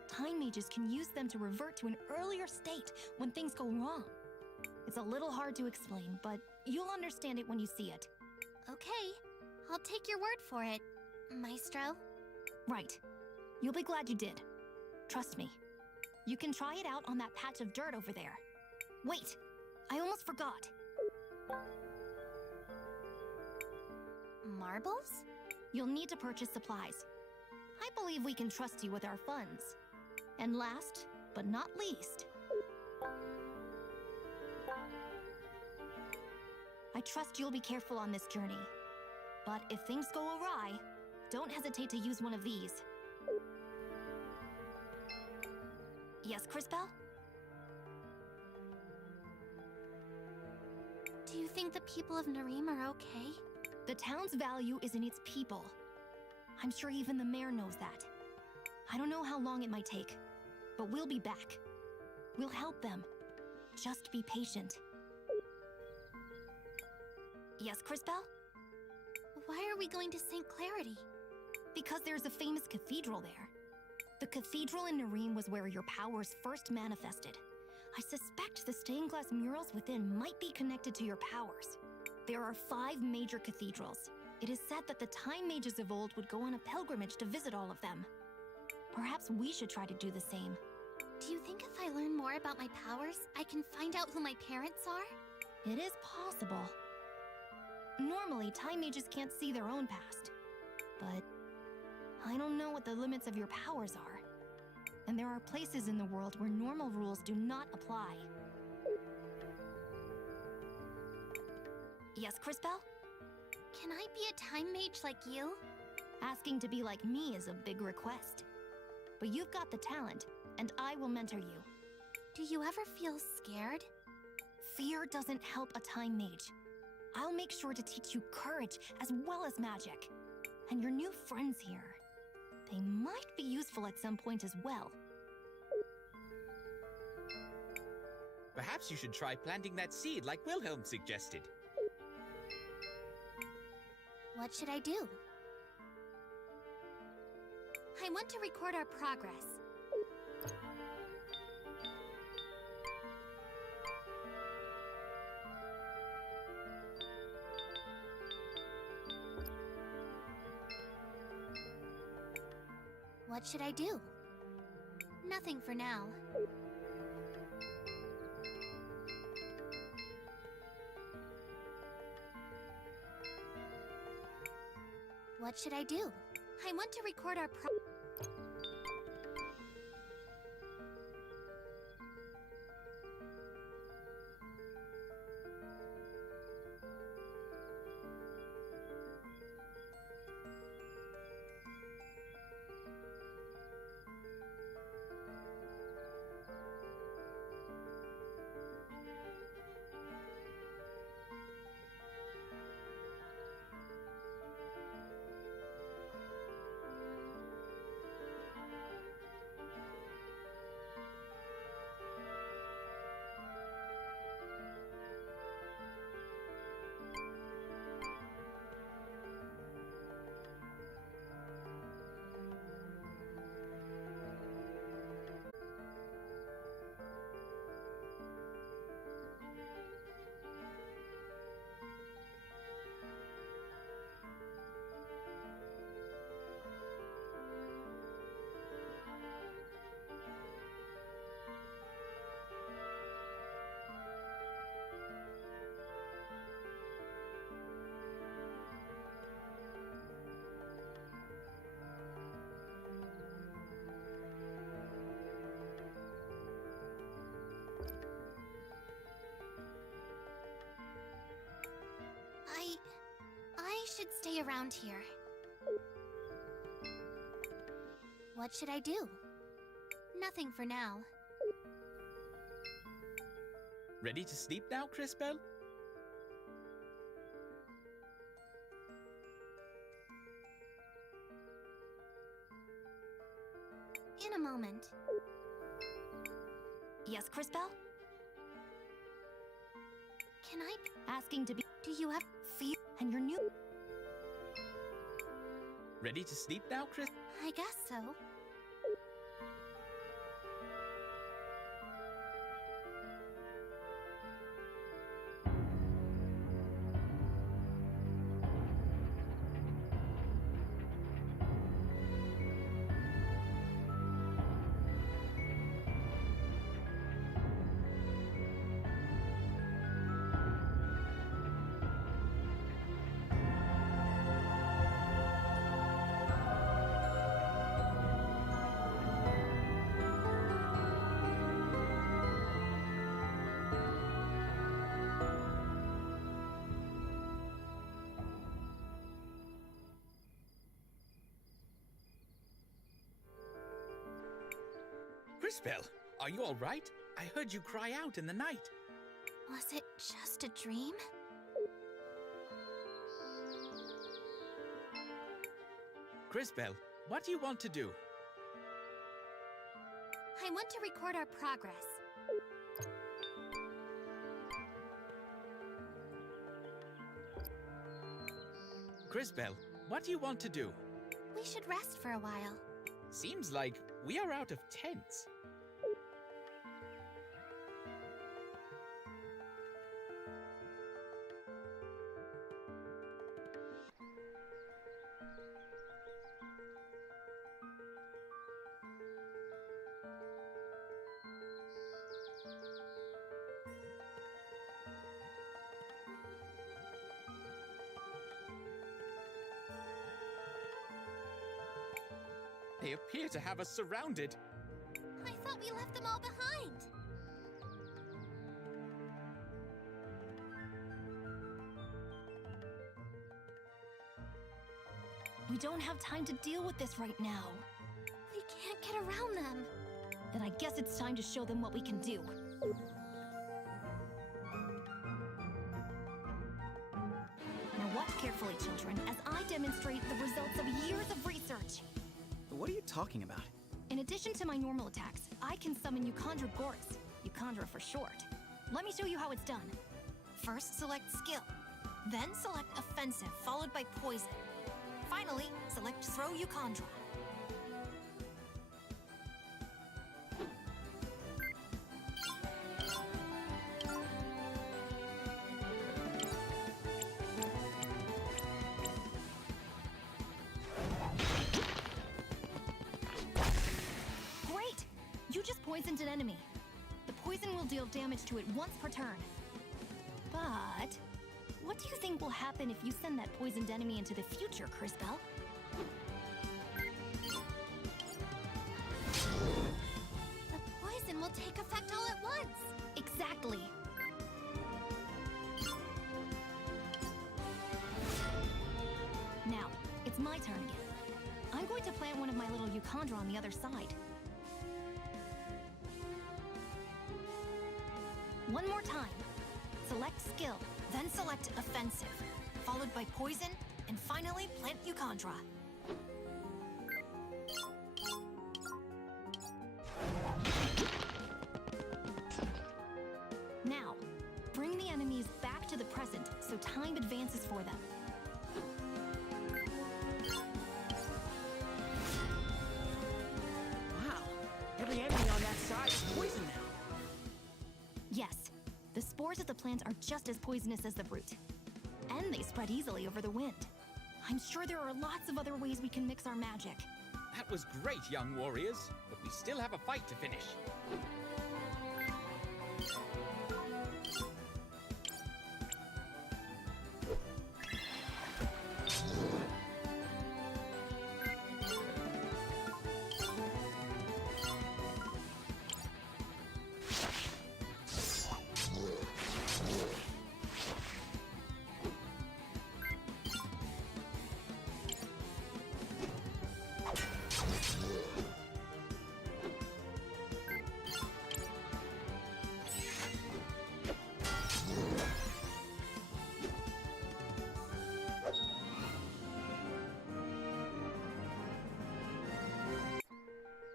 Time mages can use them to revert to an earlier state when things go wrong. It's a little hard to explain, but you'll understand it when you see it. Okay, I'll take your word for it, Maestro. Right. You'll be glad you did. Trust me. You can try it out on that patch of dirt over there. Wait! I almost forgot. Marbles? You'll need to purchase supplies. I believe we can trust you with our funds. And last, but not least... I trust you'll be careful on this journey. But if things go awry, don't hesitate to use one of these. Yes, Cris Bell? Do you think the people of Narim are okay? The town's value is in its people. I'm sure even the mayor knows that. I don't know how long it might take, but we'll be back. We'll help them. Just be patient. Yes, Crisbell? Why are we going to St. Clarity? Because there's a famous cathedral there. The cathedral in Nareem was where your powers first manifested. I suspect the stained glass murals within might be connected to your powers. There are 5 major cathedrals. It is said that the time mages of old would go on a pilgrimage to visit all of them. Perhaps we should try to do the same. Do you think if I learn more about my powers, I can find out who my parents are? It is possible. Normally, time mages can't see their own past. But I don't know what the limits of your powers are. And there are places in the world where normal rules do not apply. Yes, Crisbell? Can I be a time mage like you? Asking to be like me is a big request. But you've got the talent, and I will mentor you. Do you ever feel scared? Fear doesn't help a time mage. I'll make sure to teach you courage as well as magic. And your new friends here, they might be useful at some point as well. Perhaps you should try planting that seed like Wilhelm suggested. What should I do? I want to record our progress. What should I do? Nothing for now. What should I do? I want to record our I should stay around here. What should I do? Nothing for now. Ready to sleep now, Crisbell? In a moment. Yes, Crisbell? Can I asking to be... Do you have fear and your new... Ready to sleep now, Cris? I guess so. Crisbell, are you all right? I heard you cry out in the night. Was it just a dream? Crisbell, what do you want to do? I want to record our progress. Crisbell, what do you want to do? We should rest for a while. Seems like we are out of tents. They appear to have us surrounded. I thought we left them all behind. We don't have time to deal with this right now. We can't get around them. Then I guess it's time to show them what we can do. Now watch carefully, children, as I demonstrate the results of years of research. What are you talking about? In addition to my normal attacks, I can summon Eucondra Goris, Eucondra for short. Let me show you how it's done. First, select Skill. Then select Offensive, followed by Poison. Finally, select Throw Eucondra. Great! You just poisoned an enemy. The poison will deal damage to it once per turn. But what do you think will happen if you send that poisoned enemy into the future, Crisbell? The poison will take effect all at once. Exactly. Now, it's my turn again. I'm going to plant one of my little Eucondra on the other side. One more time. Select Skill, then select Offensive, followed by Poison, and finally plant Eucondra. Now, bring the enemies back to the present so time advances for them. Wow, every enemy on that side is poisoned now. Yes, the spores of the plant are just as poisonous as the root. And they spread easily over the wind. I'm sure there are lots of other ways we can mix our magic. That was great, young warriors, but we still have a fight to finish.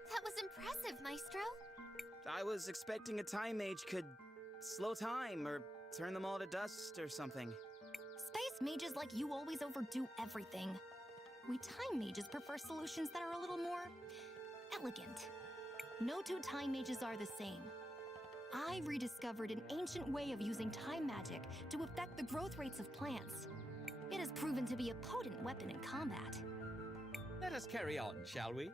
That was impressive, Maestro. I was expecting a time mage could slow time or turn them all to dust or something. Space mages like you always overdo everything. We time mages prefer solutions that are a little more elegant. No two time mages are the same. I rediscovered an ancient way of using time magic to affect the growth rates of plants. It has proven to be a potent weapon in combat. Let us carry on, shall we?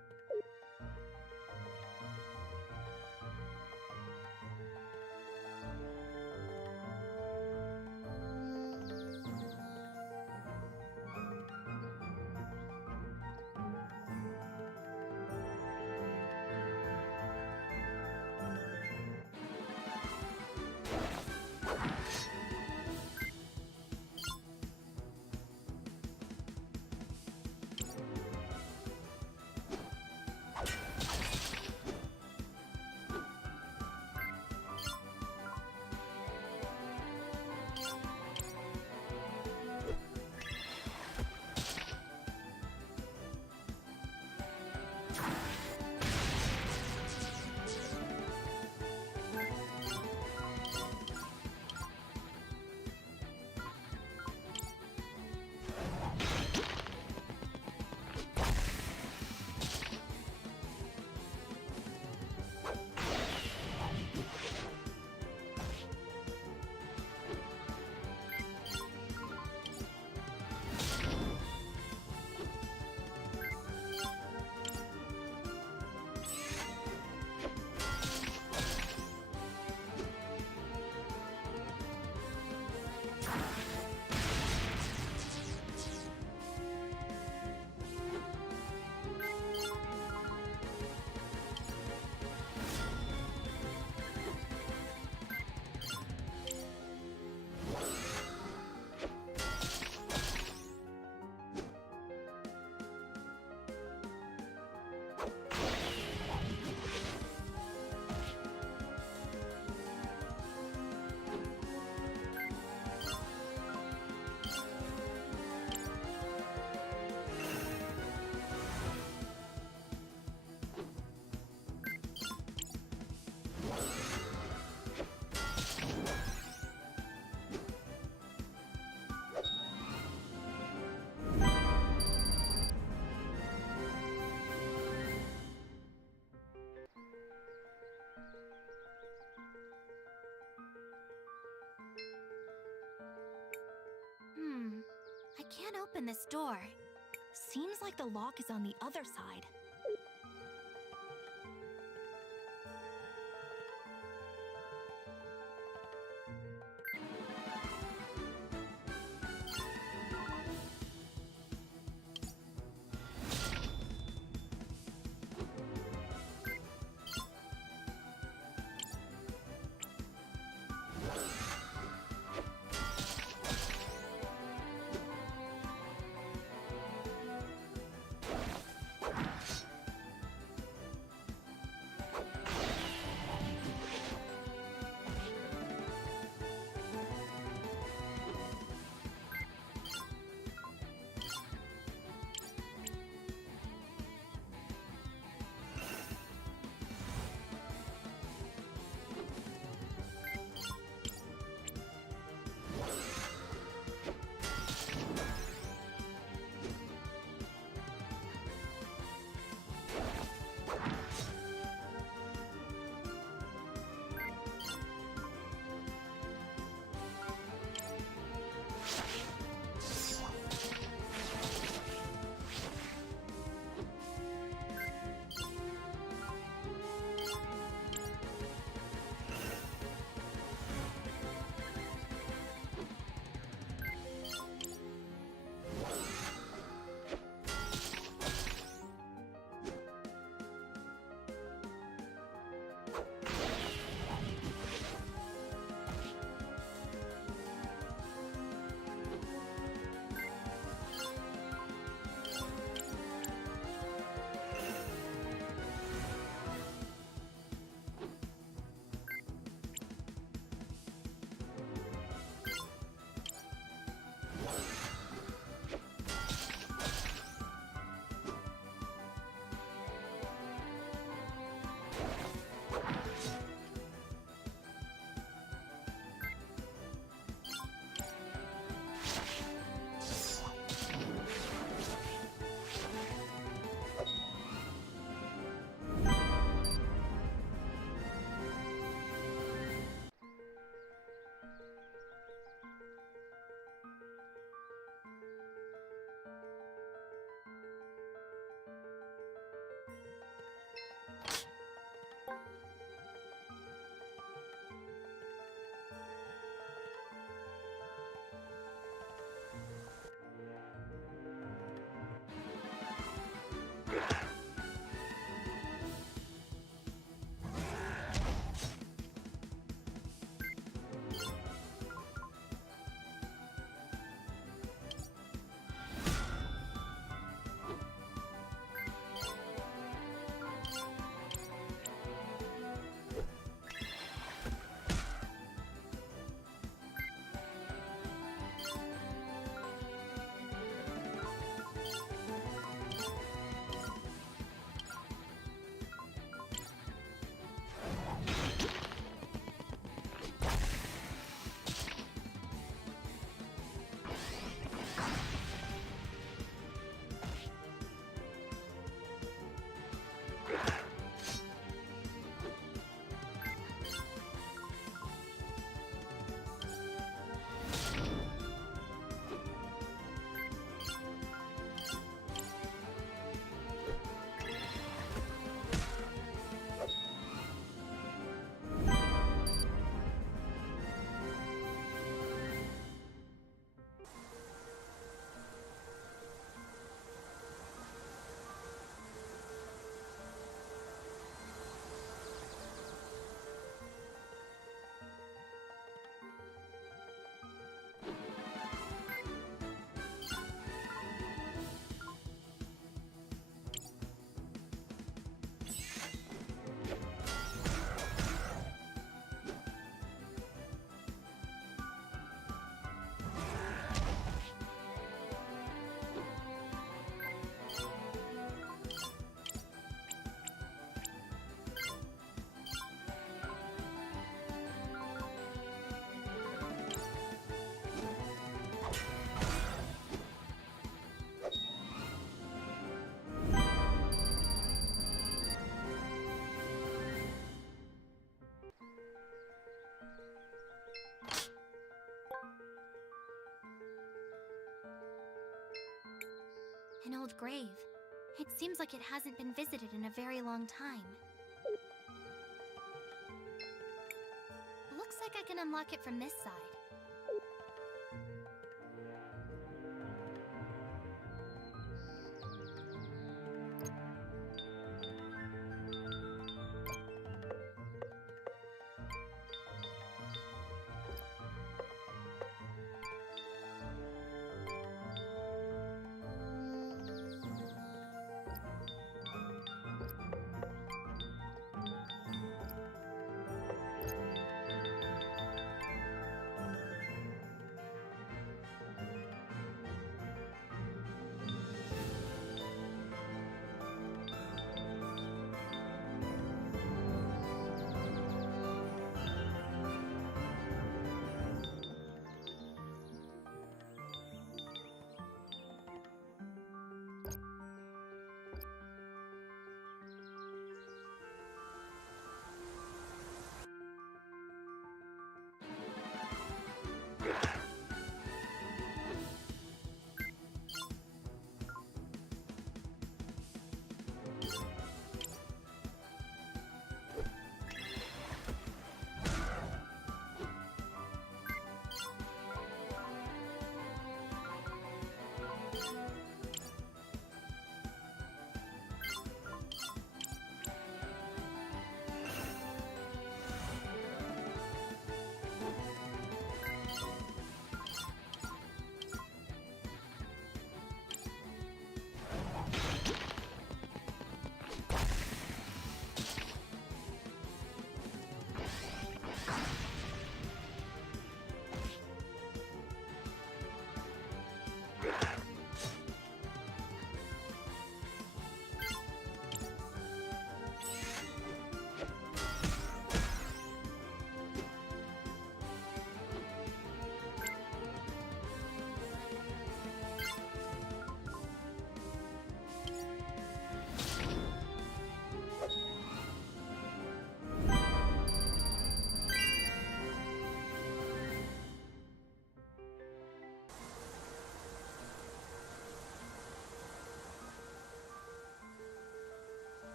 can't open this door. Seems like the lock is on the other side. An old grave. It seems like it hasn't been visited in a very long time. Looks like I can unlock it from this side.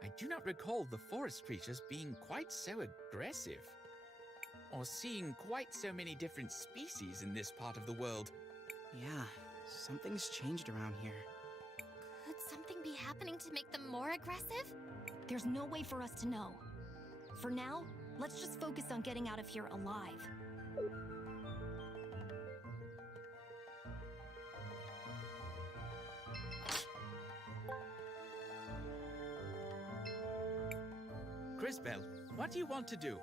I do not recall the forest creatures being quite so aggressive, or seeing quite so many different species in this part of the world. Yeah, something's changed around here. Could something be happening to make them more aggressive? There's no way for us to know. For now, let's just focus on getting out of here alive. Crisbell, what do you want to do?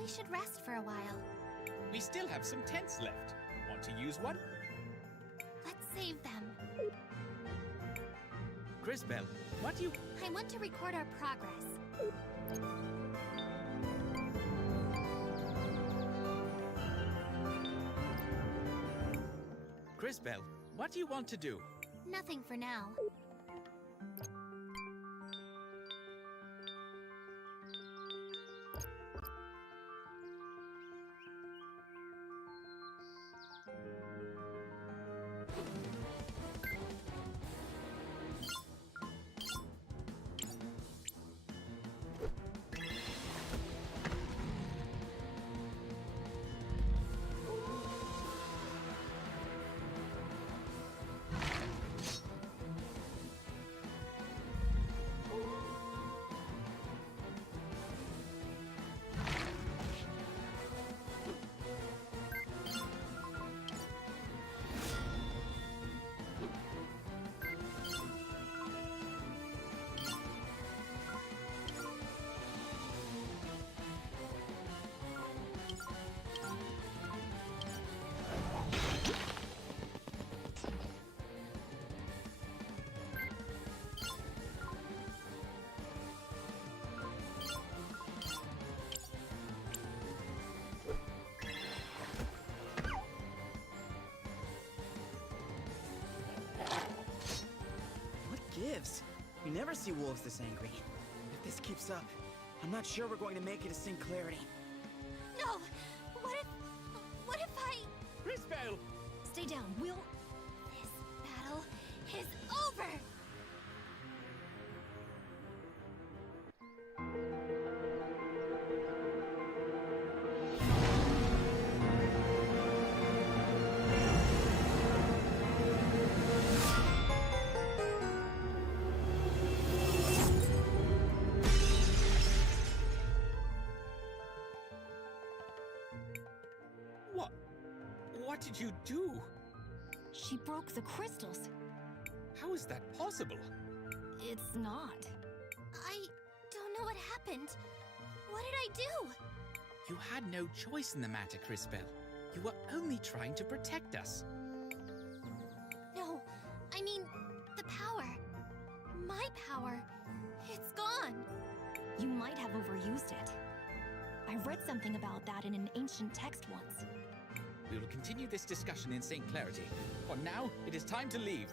We should rest for a while. We still have some tents left. Want to use one? Let's save them. Crisbell, what do you... I want to record our progress. Crisbell, what do you want to do? Nothing for now. Gives. We never see wolves this angry. If this keeps up, I'm not sure we're going to make it to St. Clarity. No! What if I... Crisbell! Stay down, Will. This battle is over! What did you do? She broke the crystals. How is that possible? It's not. I don't know what happened. What did I do? You had no choice in the matter, Crisbell. You were only trying to protect us. No, I mean, the power. My power. It's gone. You might have overused it. I read something about that in an ancient text once. We will continue this discussion in St. Clarity. For now, it is time to leave.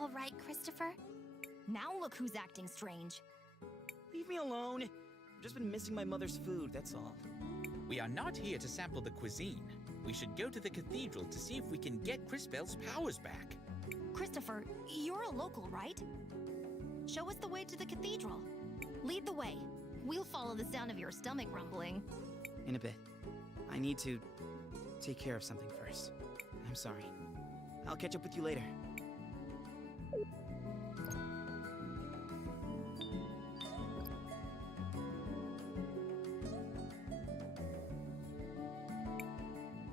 all right, Christopher? Now look who's acting strange. Leave me alone. I've just been missing my mother's food, that's all. We are not here to sample the cuisine. We should go to the cathedral to see if we can get Cris Bell's powers back. Christopher, you're a local, right? Show us the way to the cathedral. Lead the way. We'll follow the sound of your stomach rumbling. In a bit. I need to take care of something first. I'm sorry. I'll catch up with you later.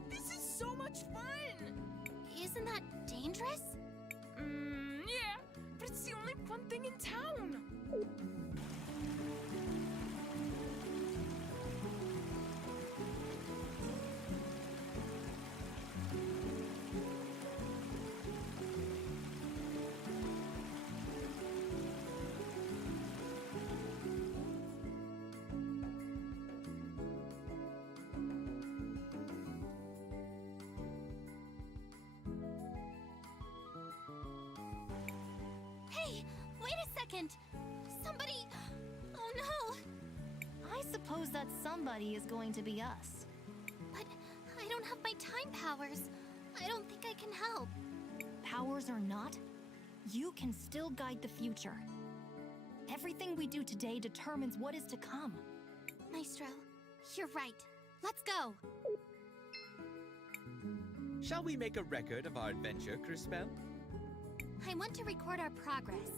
This is so much fun! Isn't that dangerous? Yeah, but it's the only fun thing in town. Hey, wait a second! Somebody... Oh no! I suppose that somebody is going to be us. But I don't have my time powers. I don't think I can help. Powers or not, you can still guide the future. Everything we do today determines what is to come. Maestro, you're right. Let's go! Shall we make a record of our adventure, Cris Bell? I want to record our progress.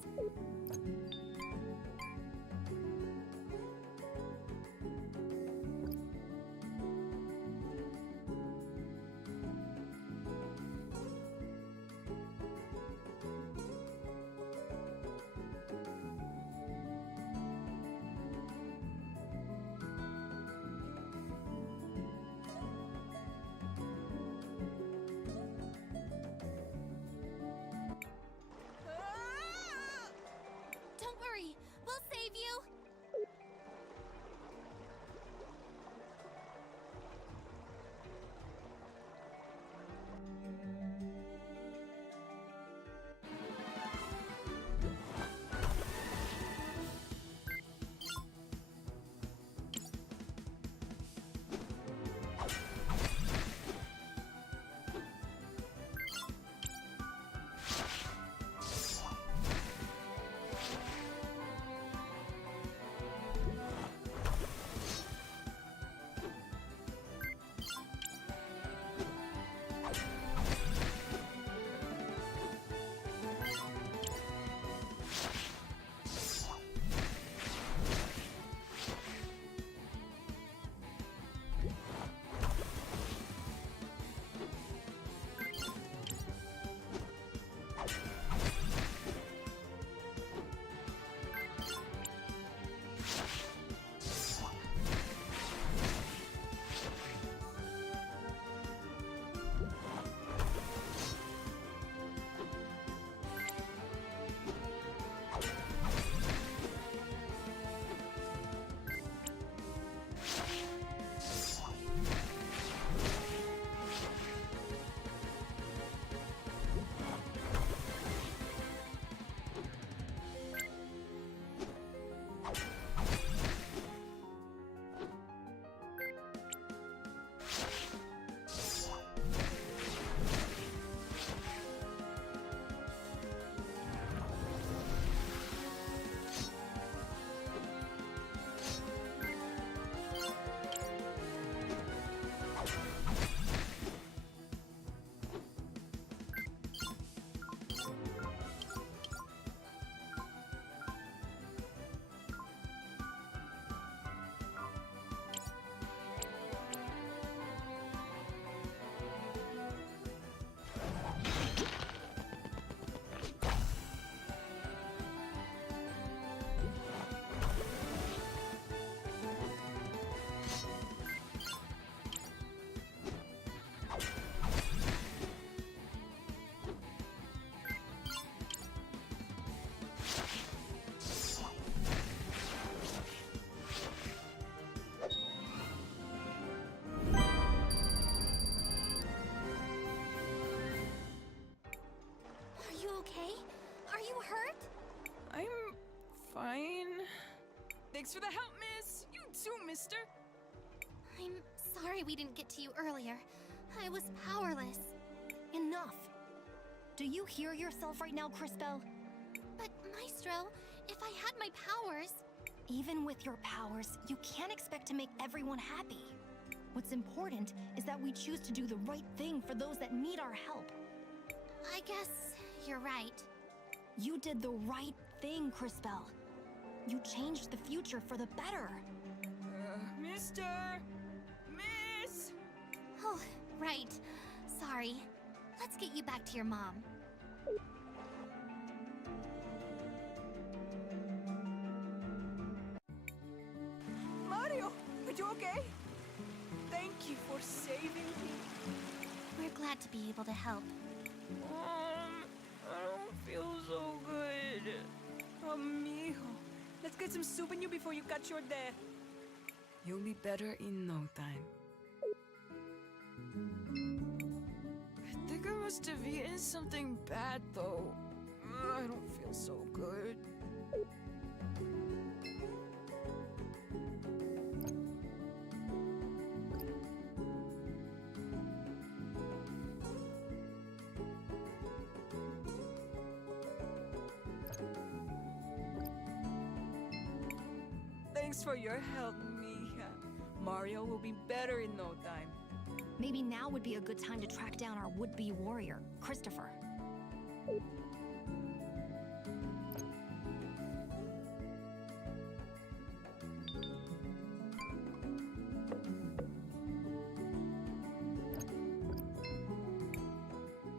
Don't worry, we'll save you. Are you hurt? I'm fine. Thanks for the help, miss. You too, mister. I'm sorry we didn't get to you earlier. I was powerless. Enough. Do you hear yourself right now, Crispell? But, Maestro, if I had my powers... Even with your powers, you can't expect to make everyone happy. What's important is that we choose to do the right thing for those that need our help. I guess you're right. You did the right thing, Crispell. You changed the future for the better. Mister! Miss! Oh, right. Sorry. Let's get you back to your mom. Mario, are you okay? Thank you for saving me. We're glad to be able to help. I don't feel so good. Amigo, let's get some soup in you before you catch your death. You'll be better in no time. I think I must have eaten something bad, though. I don't feel so good. Thanks for your help, Mija. Mario will be better in no time. Maybe now would be a good time to track down our would-be warrior, Christopher.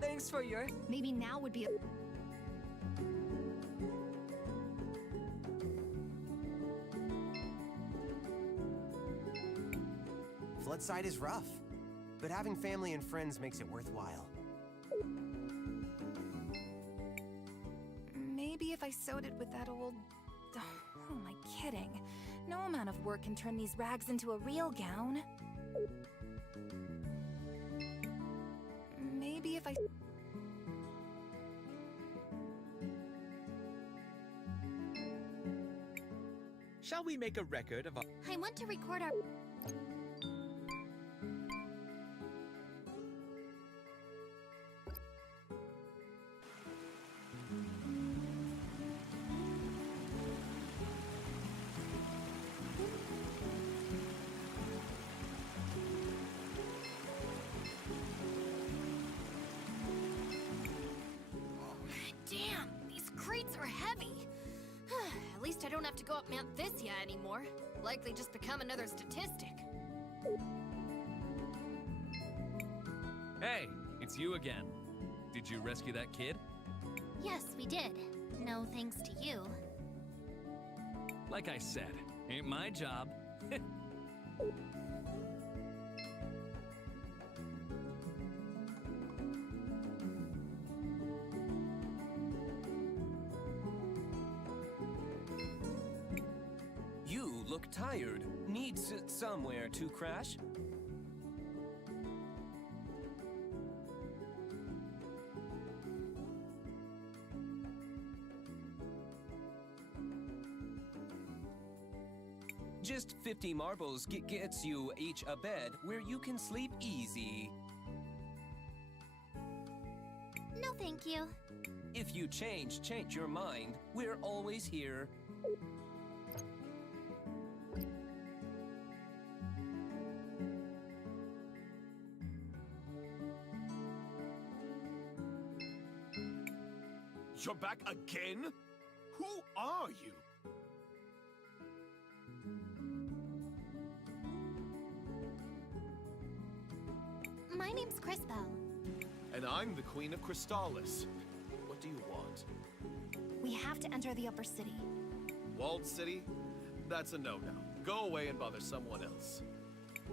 Thanks for your... Maybe now would be a... Floodside is rough, but having family and friends makes it worthwhile. Maybe if I sewed it with that old... Who am I kidding? No amount of work can turn these rags into a real gown. Maybe if I... Shall we make a record of our... I want to record our... Damn, these crates are heavy. At least I don't have to go up Mount Thisia anymore. Likely just become another statistic. Hey, it's you again. Did you rescue that kid? Yes, we did. No thanks to you. Like I said, ain't my job. You look tired. Needs somewhere to crash? Just 50 marbles gets you each a bed where you can sleep easy. No, thank you. If you change your mind, we're always here. You're back again? Who are you? My name's Crispell. And I'm the Queen of Crystallis. What do you want? We have to enter the upper city. Walled City? That's a no-no. Go away and bother someone else.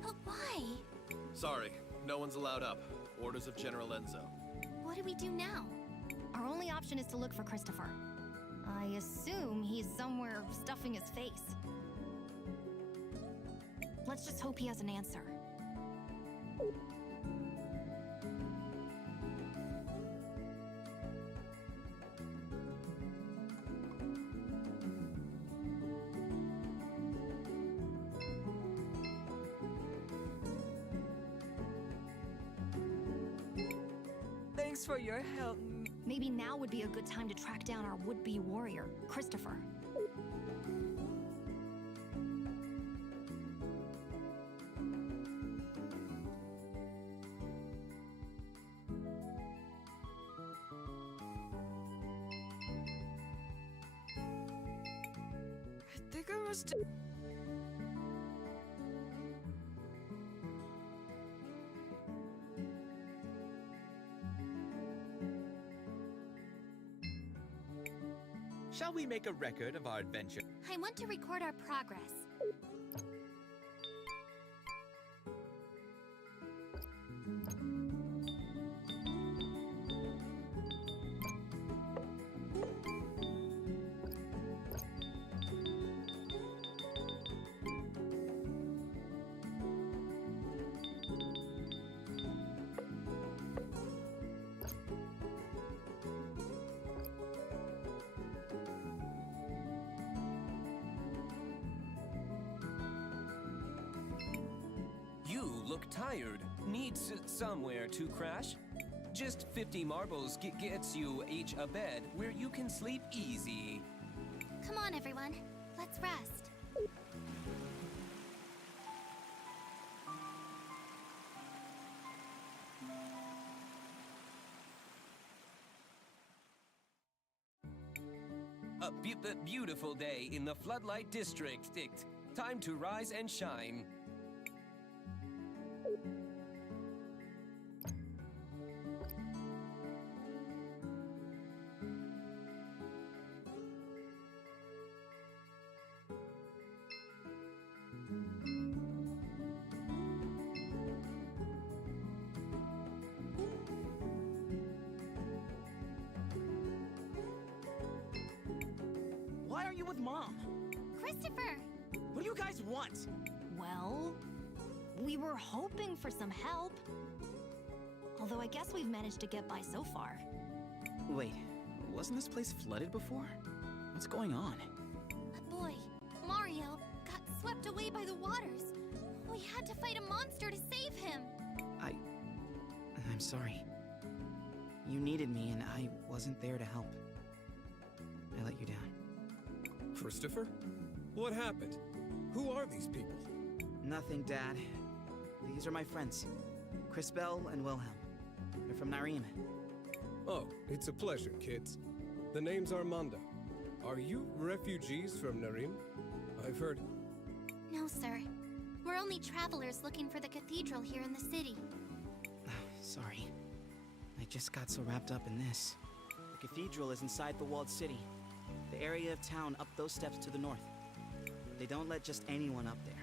But why? Sorry, no one's allowed up. Orders of General Enzo. What do we do now? Our only option is to look for Christopher. I assume he's somewhere stuffing his face. Let's just hope he has an answer. Thanks for your help. Maybe now would be a good time to track down our would-be warrior, Christopher. I think I must. Shall we make a record of our adventure? I want to record our progress. You look tired. Needs somewhere to crash? Just 50 marbles gets you each a bed where you can sleep easy. Come on, everyone. Let's rest. A beautiful day in the Floodlight District. Time to rise and shine. Why aren't you with Mom? Christopher! What do you guys want? Well, we were hoping for some help. Although I guess we've managed to get by so far. Wait, wasn't this place flooded before? What's going on? But boy, Mario got swept away by the waters. We had to fight a monster to save him. I'm sorry. You needed me and I wasn't there to help. I let you down. Christopher? What happened? Who are these people? Nothing, Dad. These are my friends, Crisbel and Wilhelm. They're from Narim. Oh, it's a pleasure, kids. The name's Armando. Are you refugees from Narim? I've heard... No, sir. We're only travelers looking for the cathedral here in the city. Sorry. I just got so wrapped up in this. The cathedral is inside the walled city. The area of town up those steps to the north. They don't let just anyone up there.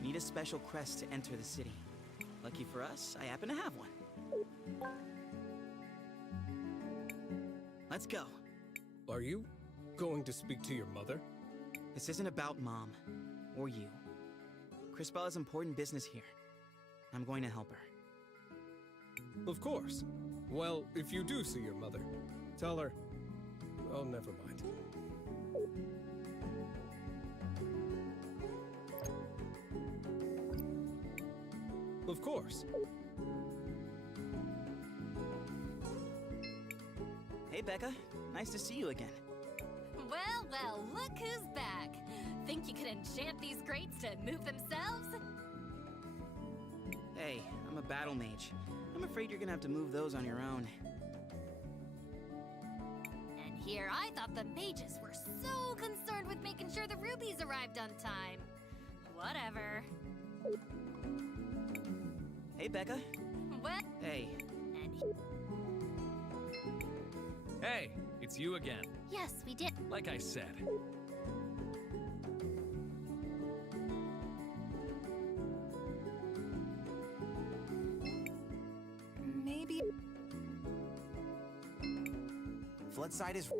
You need a special crest to enter the city. Lucky for us, I happen to have one. Let's go. Are you going to speak to your mother? This isn't about Mom. Or you. Crisbel has important business here. I'm going to help her. Of course. Well, if you do see your mother, tell her... Oh, never mind. Of course. Hey, Becca. Nice to see you again. Well, well, look who's back. Think you could enchant these grates to move themselves? Hey, I'm a battle mage. I'm afraid you're gonna have to move those on your own. And here I thought the mages were so concerned with making sure the rubies arrived on time. Whatever. Hey, Becca. Well... Hey. And Hey, it's you again. Yes, we did. Like I said. Maybe... Floodside is...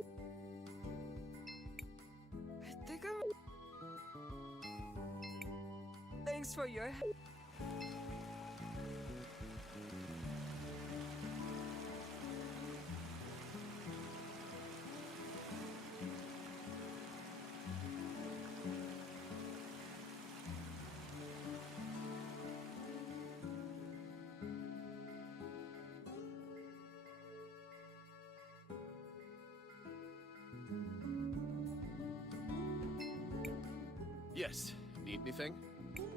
I think I'm... Thanks for your help. Yes. Need anything?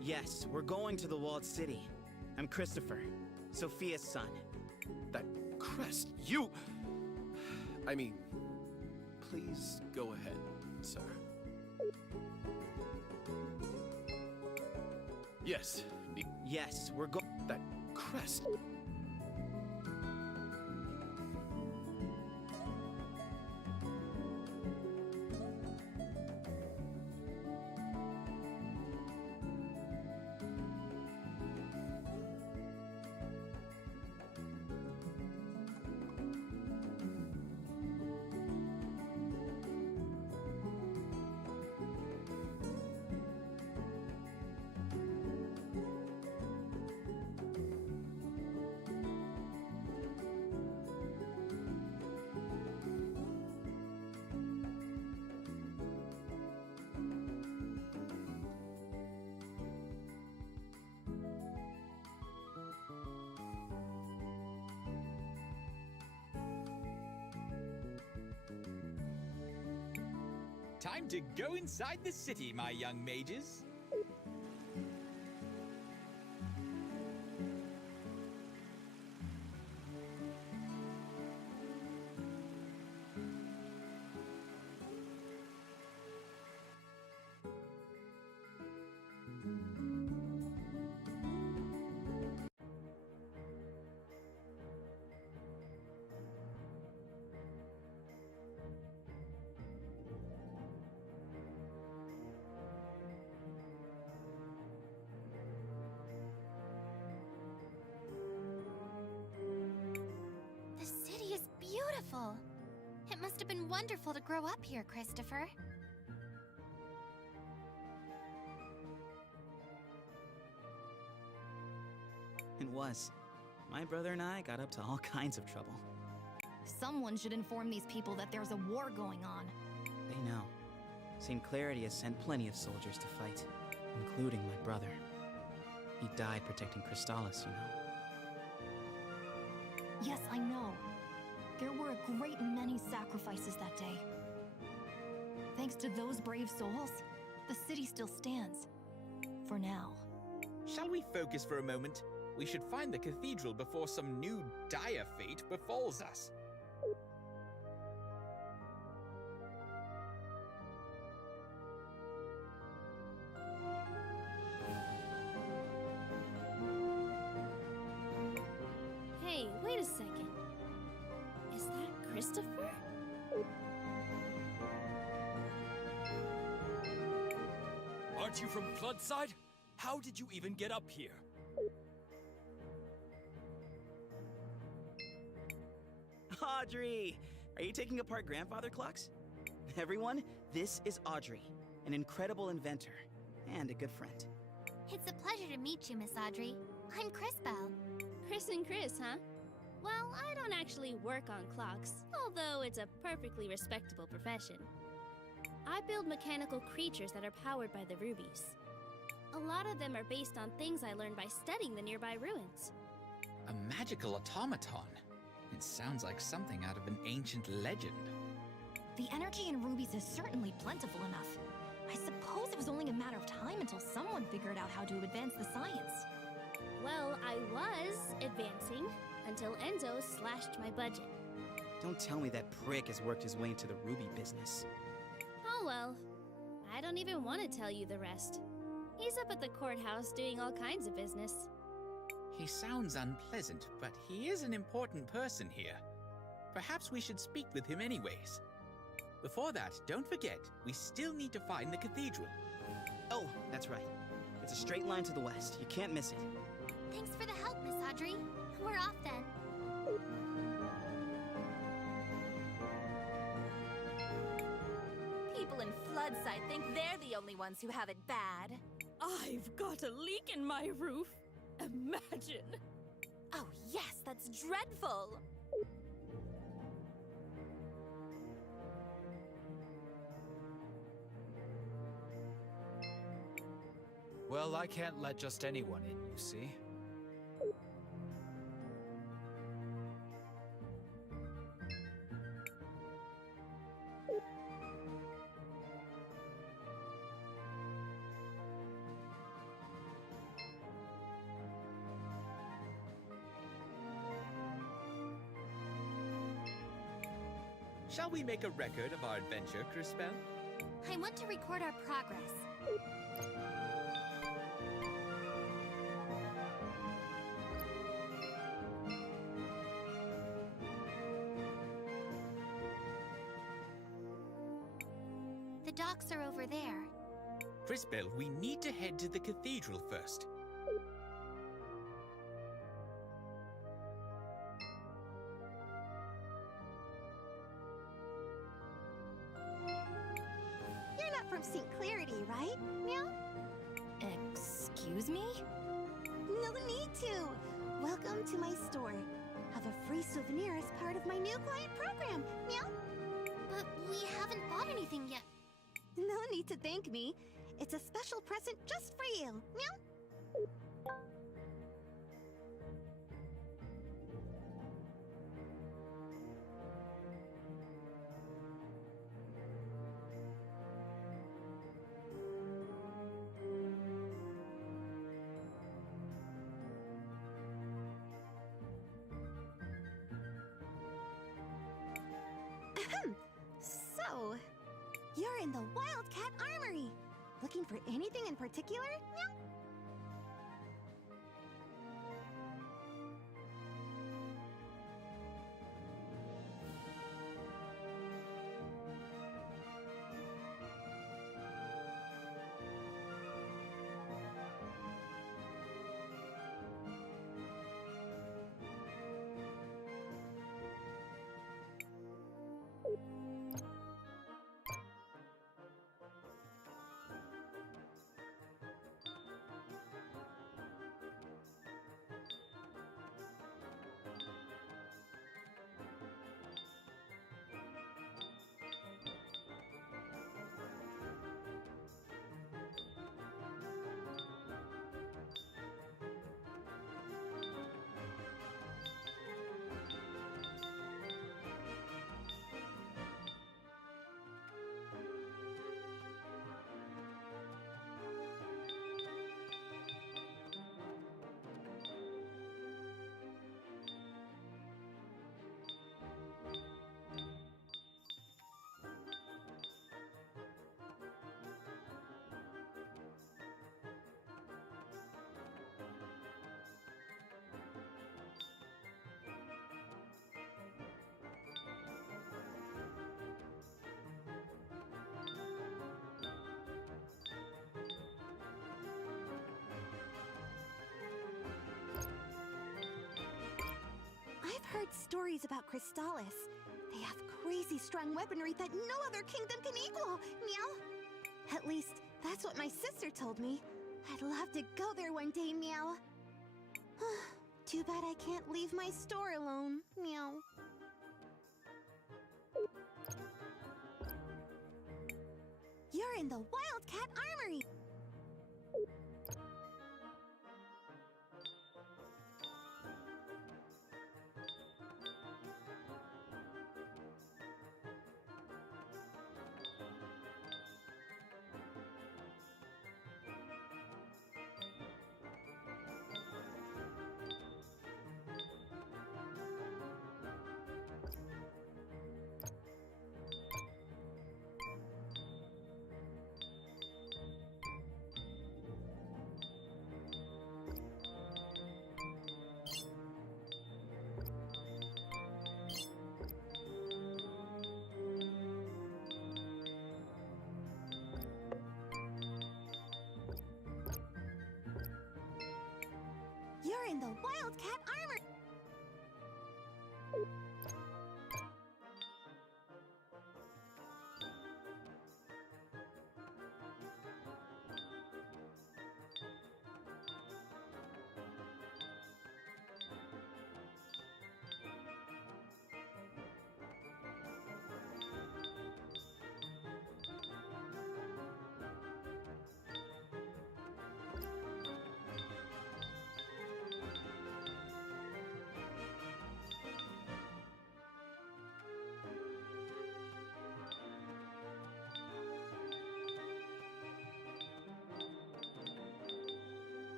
Yes, we're going to the walled city. I'm Christopher, Sophia's son. That crest, you... I mean, please go ahead, sir. Yes. Yes, we're going... That crest... Time to go inside the city, my young mages. The city is beautiful. It must have been wonderful to grow up here, Christopher. It was. My brother and I got up to all kinds of trouble. Someone should inform these people that there's a war going on. They know. St. Clarity has sent plenty of soldiers to fight, including my brother. He died protecting Crystallis, you know. Yes, I know. There were a great many sacrifices that day. Thanks to those brave souls, the city still stands. For now. Shall we focus for a moment? We should find the cathedral before some new dire fate befalls us. Hey, wait a second. Is that Christopher? Aren't you from Floodside? How did you even get up here? Audrey! Are you taking apart grandfather clocks? Everyone, this is Audrey, an incredible inventor and a good friend. It's a pleasure to meet you, Miss Audrey. I'm Crisbell. Chris and Chris, huh? Well, I don't actually work on clocks, although it's a perfectly respectable profession. I build mechanical creatures that are powered by the rubies. A lot of them are based on things I learned by studying the nearby ruins. A magical automaton. It sounds like something out of an ancient legend. The energy in rubies is certainly plentiful enough. I suppose it was only a matter of time until someone figured out how to advance the science. Well, I was advancing until Enzo slashed my budget. Don't tell me that prick has worked his way into the ruby business. Oh well, I don't even want to tell you the rest. He's up at the courthouse doing all kinds of business. He sounds unpleasant, but he is an important person here. Perhaps we should speak with him anyways. Before that, don't forget, we still need to find the cathedral. Oh, that's right. It's a straight line to the west. You can't miss it. Thanks for the help, Miss Audrey. We're off then. People in Floodside think they're the only ones who have it bad. I've got a leak in my roof. Imagine. Oh, yes, that's dreadful. Well, I can't let just anyone in, you see. Shall we make a record of our adventure, Crispell? I want to record our progress. The docks are over there. Crispell, we need to head to the cathedral first. You're not from St. Clarity, right? Meow? Excuse me? No need to. Welcome to my store. Have a free souvenir as part of my new client program. Meow? But we haven't bought anything yet. No need to thank me. It's a special present just for you. Meow? Ahem. So, you're in the Wildcat Armory. Looking for anything in particular? Meow? I've heard stories about Crystallis. They have crazy strong weaponry that no other kingdom can equal, Meow. At least, that's what my sister told me. I'd love to go there one day, Meow. Too bad I can't leave my store alone, Meow. You're in the Wildcat Armory! You're in the Wildcat Armor!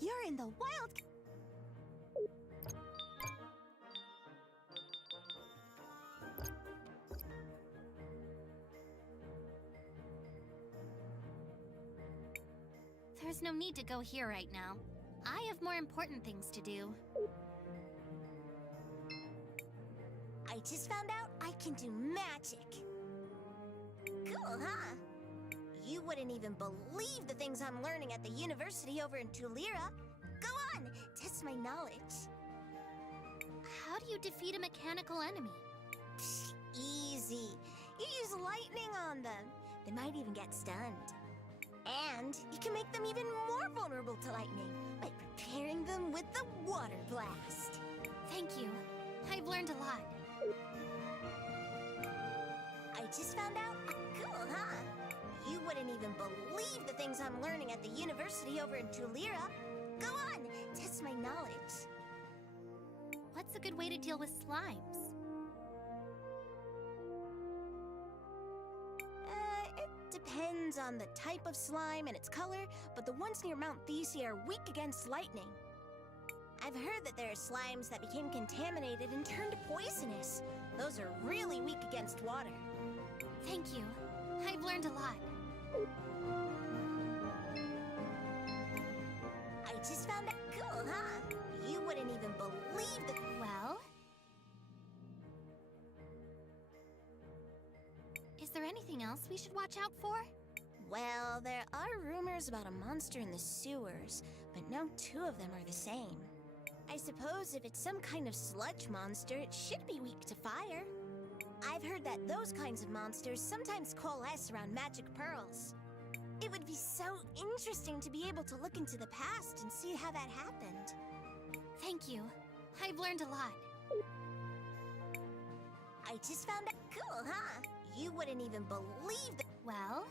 You're in the Wild... There's no need to go here right now. I have more important things to do. I just found out I can do magic. Cool, huh? You wouldn't even believe the things I'm learning at the university over in Tulira. Go on, test my knowledge. How do you defeat a mechanical enemy? Psh, easy. You use lightning on them. They might even get stunned. And you can make them even more vulnerable to lightning by preparing them with the water blast. Thank you. I've learned a lot. I just found out. Cool, huh? You wouldn't even believe the things I'm learning at the university over in Tulira. Go on, test my knowledge. What's a good way to deal with slimes? It depends on the type of slime and its color, but the ones near Mount Thesia are weak against lightning. I've heard that there are slimes that became contaminated and turned poisonous. Those are really weak against water. Thank you. I've learned a lot. I just found out. Cool, huh? You wouldn't even believe the... Well? Is there anything else we should watch out for? Well, there are rumors about a monster in the sewers, but no two of them are the same. I suppose if it's some kind of sludge monster, it should be weak to fire. I've heard that those kinds of monsters sometimes coalesce around magic pearls. It would be so interesting to be able to look into the past and see how that happened. Thank you. I've learned a lot. I just found out. Cool, huh? You wouldn't even believe that. Well,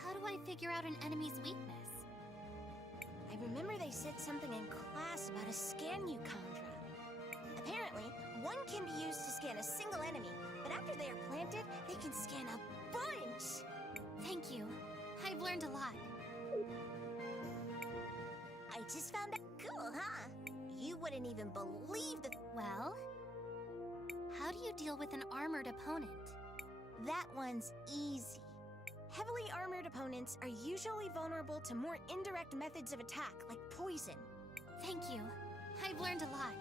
how do I figure out an enemy's weakness? I remember they said something in class about a scan-you-chondra. Apparently, one can be used to scan a single enemy, but after they are planted, they can scan a bunch! Thank you. I've learned a lot. I just found out. Cool, huh? You wouldn't even believe the... Well, how do you deal with an armored opponent? That one's easy. Heavily armored opponents are usually vulnerable to more indirect methods of attack, like poison. Thank you. I've learned a lot.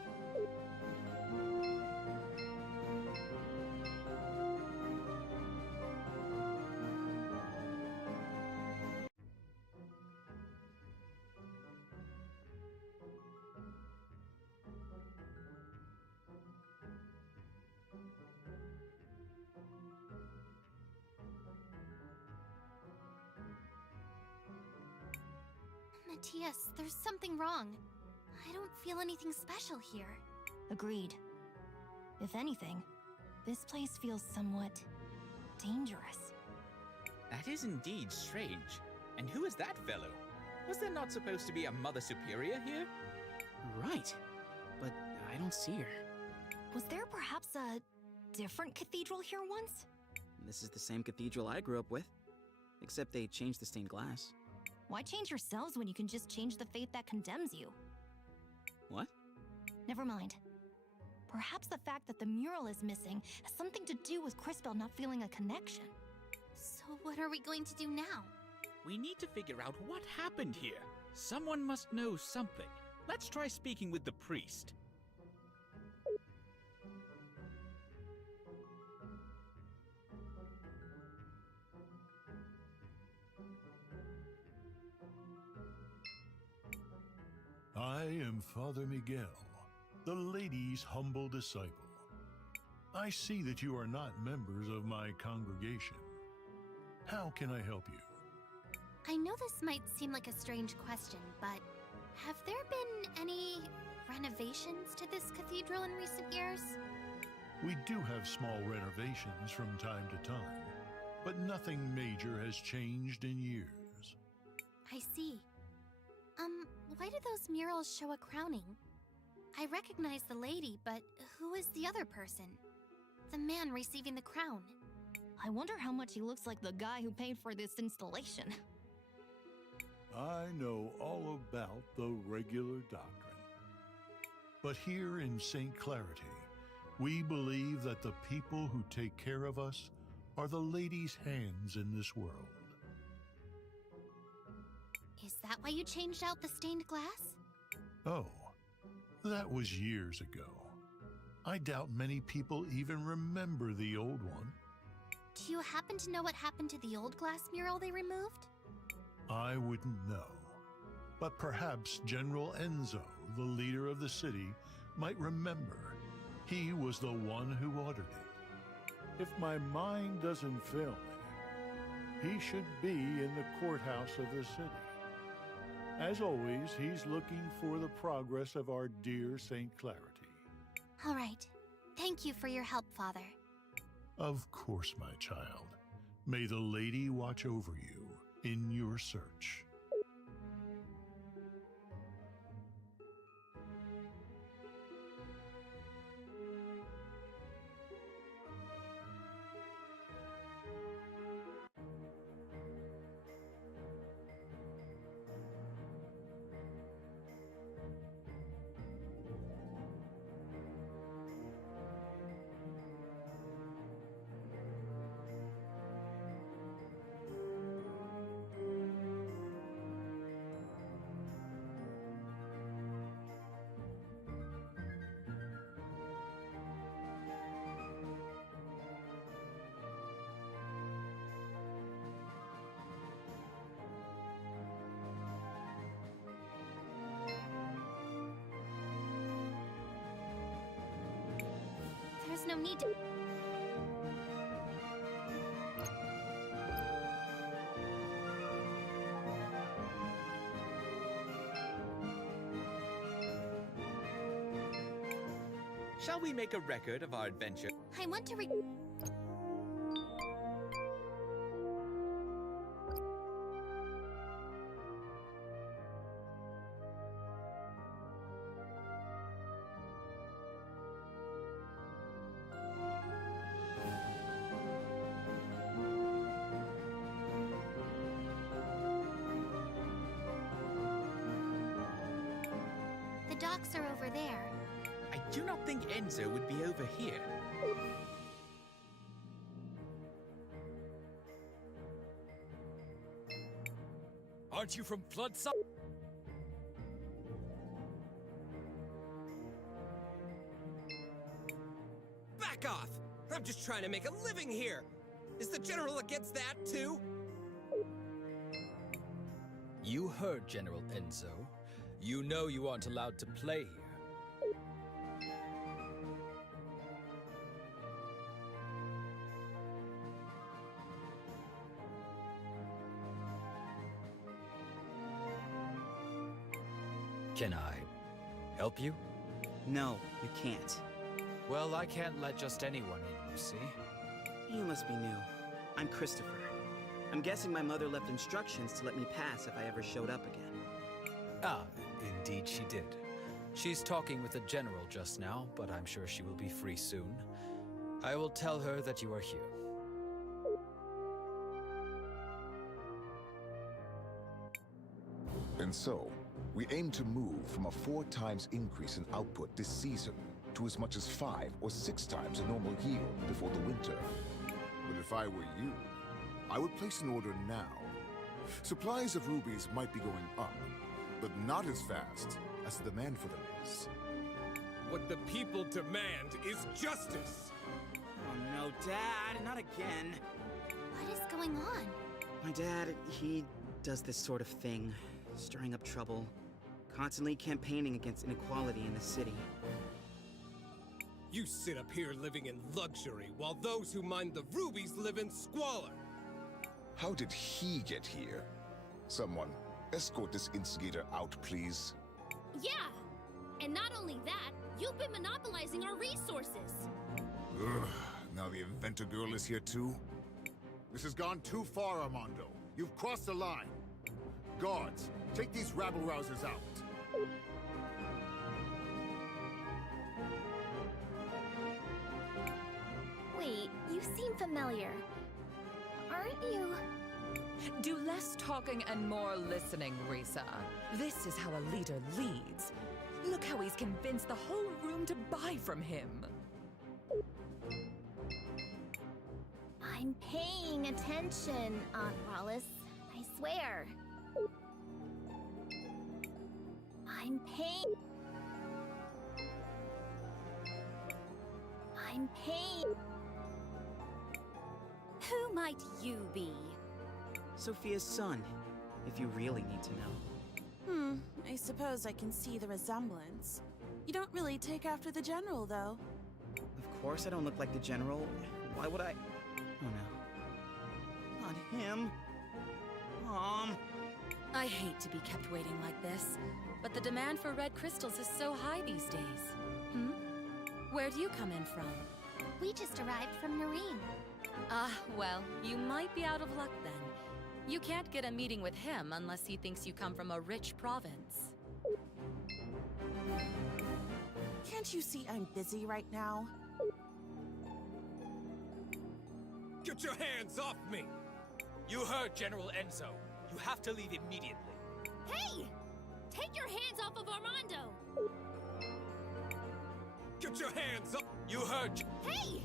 Matthias, there's something wrong. I don't feel anything special here. Agreed. If anything, this place feels somewhat dangerous. That is indeed strange. And who is that fellow? Was there not supposed to be a Mother Superior here? Right. But I don't see her. Was there perhaps a different cathedral here once? This is the same cathedral I grew up with. Except they changed the stained glass. Why change yourselves when you can just change the fate that condemns you? What? Never mind. Perhaps the fact that the mural is missing has something to do with Crisbell not feeling a connection. So what are we going to do now? We need to figure out what happened here. Someone must know something. Let's try speaking with the priest. I am Father Miguel, the lady's humble disciple. I see that you are not members of my congregation. How can I help you? I know this might seem like a strange question, but have there been any renovations to this cathedral in recent years? We do have small renovations from time to time, but nothing major has changed in years. I see. Why do those murals show a crowning? I recognize the lady, but who is the other person? The man receiving the crown. I wonder how much he looks like the guy who paid for this installation. I know all about the regular doctrine. But here in St. Clarity, we believe that the people who take care of us are the lady's hands in this world. that why you changed out the stained glass? Oh, that was years ago. I doubt many people even remember the old one. Do you happen to know what happened to the old glass mural they removed? I wouldn't know. But perhaps General Enzo, the leader of the city, might remember. He was the one who ordered it. If my mind doesn't fail me, he should be in the courthouse of the city. As always, he's looking for the progress of our dear St. Clarity. All right. Thank you for your help, Father. Of course, my child. May the lady watch over you in your search. There's no need to... Shall we make a record of our adventure? I want to The docks are over there. I do not think Enzo would be over here. Aren't you from Floodside? Back off! I'm just trying to make a living here! Is the General against that, too? You heard General Enzo. You know you aren't allowed to play here. Can I help you? No, you can't. Well, I can't let just anyone in, you see? You must be new. I'm Christopher. I'm guessing my mother left instructions to let me pass if I ever showed up again. Ah, indeed she did. She's talking with the General just now, but I'm sure she will be free soon. I will tell her that you are here. And so, we aim to move from a 4 times increase in output this season to as much as 5 or 6 times a normal yield before the winter. But if I were you, I would place an order now. Supplies of rubies might be going up, but not as fast as the demand for them is. What the people demand is justice! Oh no, Dad, not again. What is going on? My dad, he does this sort of thing, stirring up trouble, constantly campaigning against inequality in the city. You sit up here living in luxury, while those who mine the rubies live in squalor! How did he get here? Someone, escort this instigator out, please. Yeah! And not only that, you've been monopolizing our resources! Ugh, now the inventor girl is here too? This has gone too far, Armando. You've crossed the line. Guards, take these rabble-rousers out. Wait, you seem familiar. Aren't you... Do less talking and more listening, Risa. This is how a leader leads. Look how he's convinced the whole room to buy from him. I'm paying attention, Aunt Wallace. I swear. I'm pain. I'm pain. Who might you be? Sophia's son, if you really need to know. I suppose I can see the resemblance. You don't really take after the General, though. Of course I don't look like the General. Why would I? Oh no. Not him. Mom. I hate to be kept waiting like this, but the demand for red crystals is so high these days. Where do you come in from? We just arrived from Nareen. Ah, well, you might be out of luck then. You can't get a meeting with him unless he thinks you come from a rich province. Can't you see I'm busy right now? Get your hands off me! You heard General Enzo. You have to leave immediately. Hey! Take your hands off of Armando! Get your hands up! You heard... Hey!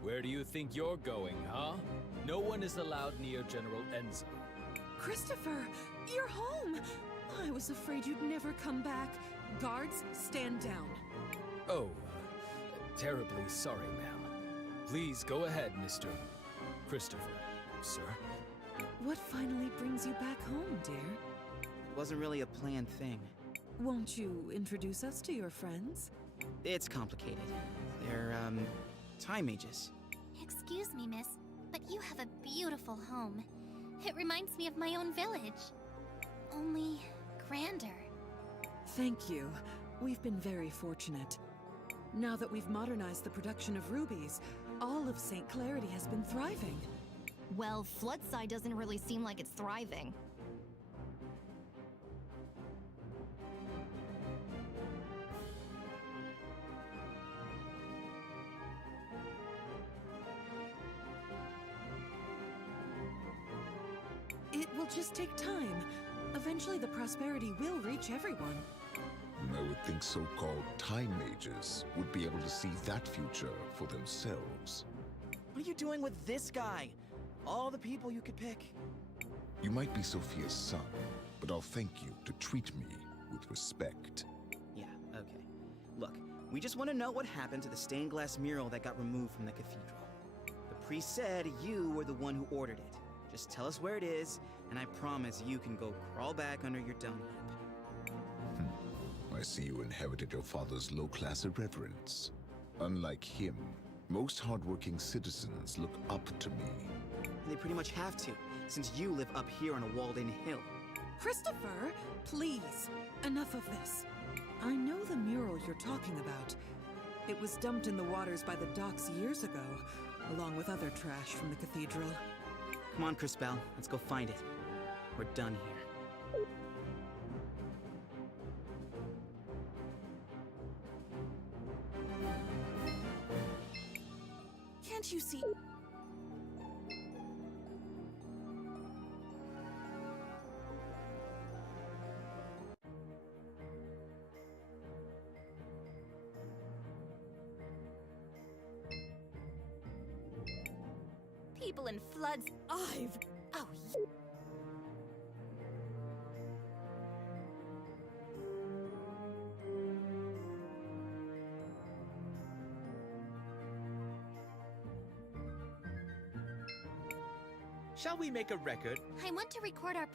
Where do you think you're going, huh? No one is allowed near General Enzo. Christopher, you're home! I was afraid you'd never come back. Guards, stand down. Oh, terribly sorry, ma'am. Please go ahead, Mr. Christopher, sir. What finally brings you back home, dear? It wasn't really a planned thing. Won't you introduce us to your friends? It's complicated. They're, time mages. Excuse me, miss, but you have a beautiful home. It reminds me of my own village. Only grander. Thank you. We've been very fortunate. Now that we've modernized the production of rubies, all of St. Clarity has been thriving. Well, Floodside doesn't really seem like it's thriving. It will just take time. Eventually the prosperity will reach everyone. I would think so-called time mages would be able to see that future for themselves. What are you doing with this guy? All the people you could pick. You might be Sophia's son, but I'll thank you to treat me with respect. Yeah, okay. Look, we just want to know what happened to the stained glass mural that got removed from the cathedral. The priest said you were the one who ordered it. Just tell us where it is, and I promise you can go crawl back under your dung heap. I see you inherited your father's low-class irreverence. Unlike him, most hardworking citizens look up to me. And they pretty much have to, since you live up here on a walled-in hill. Christopher, please, enough of this. I know the mural you're talking about. It was dumped in the waters by the docks years ago, along with other trash from the cathedral. Come on, Crispell, let's go find it. We're done here. Can't you see? People in floods. Oh, Shall we make a record? I want to record our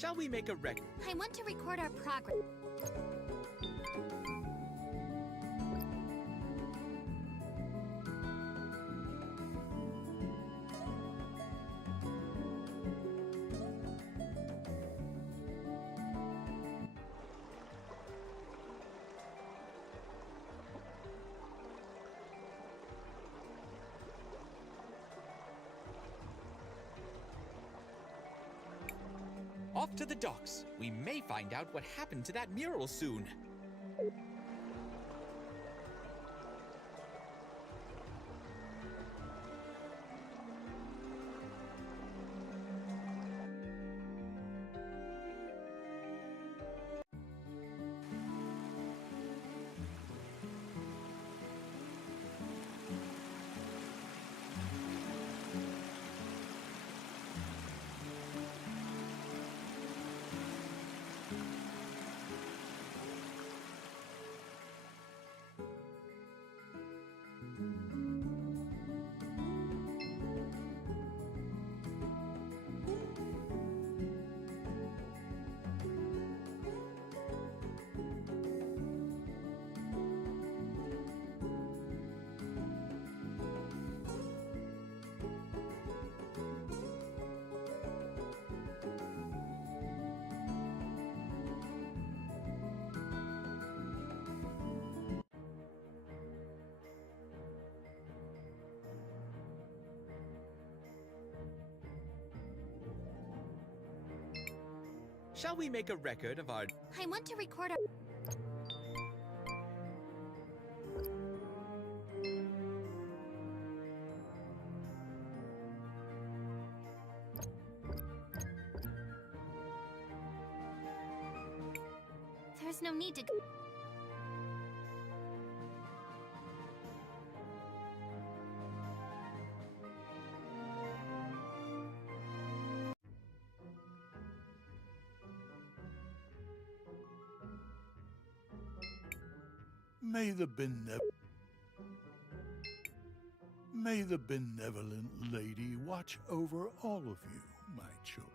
Shall we make a record? I want to record our progress. Off to the docks. We may find out what happened to that mural soon. Shall we make a record of our... I want to record our... There's no need to go. May the benevolent lady watch over all of you, my children.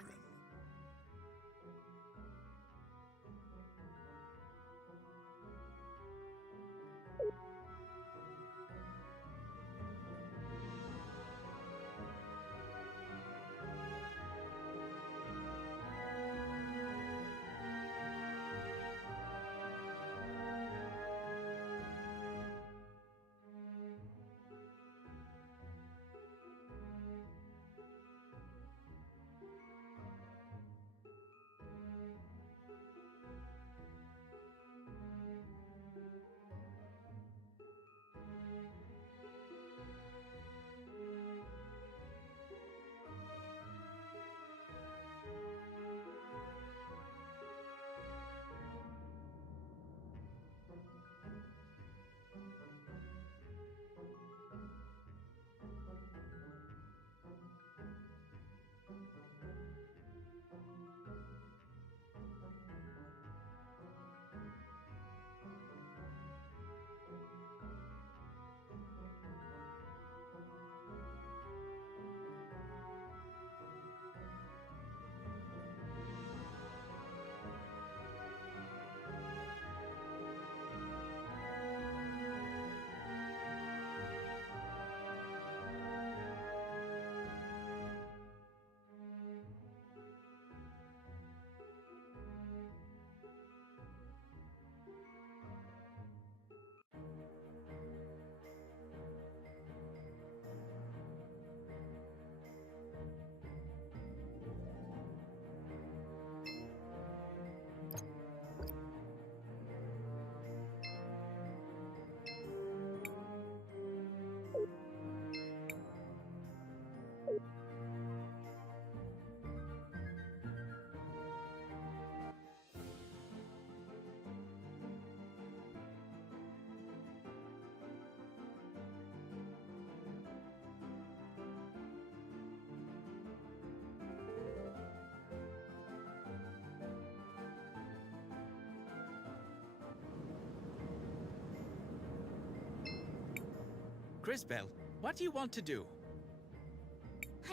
Crisbell, what do you want to do?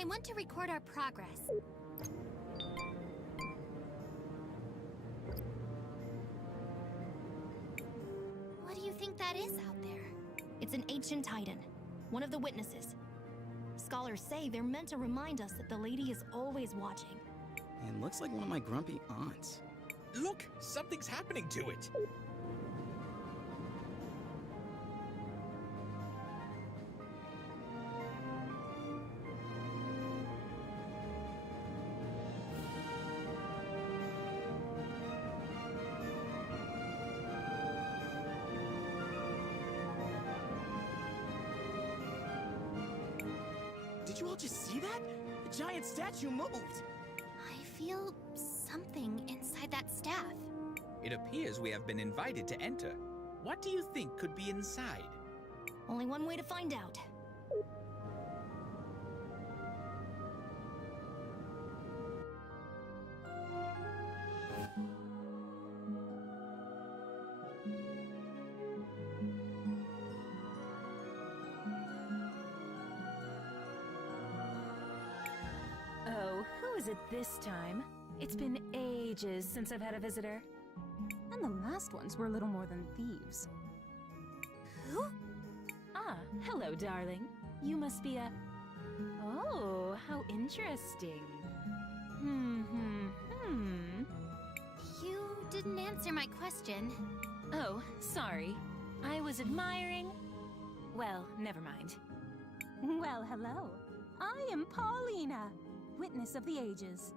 I want to record our progress. that is out there? It's an ancient titan, one of the witnesses. Scholars say they're meant to remind us that the lady is always watching. It looks like one of my grumpy aunts. Look, something's happening to it. Did you all just see that? The giant statue moved! I feel something inside that staff. It appears we have been invited to enter. What do you think could be inside? Only one way to find out. Oh, who is it this time? It's been ages since I've had a visitor. And the last ones were little more than thieves. Who? Ah, hello, darling. You must be a... Oh, how interesting. You didn't answer my question. Oh, sorry. I was admiring... Well, never mind. Well, hello. I am Paulina, witness of the ages.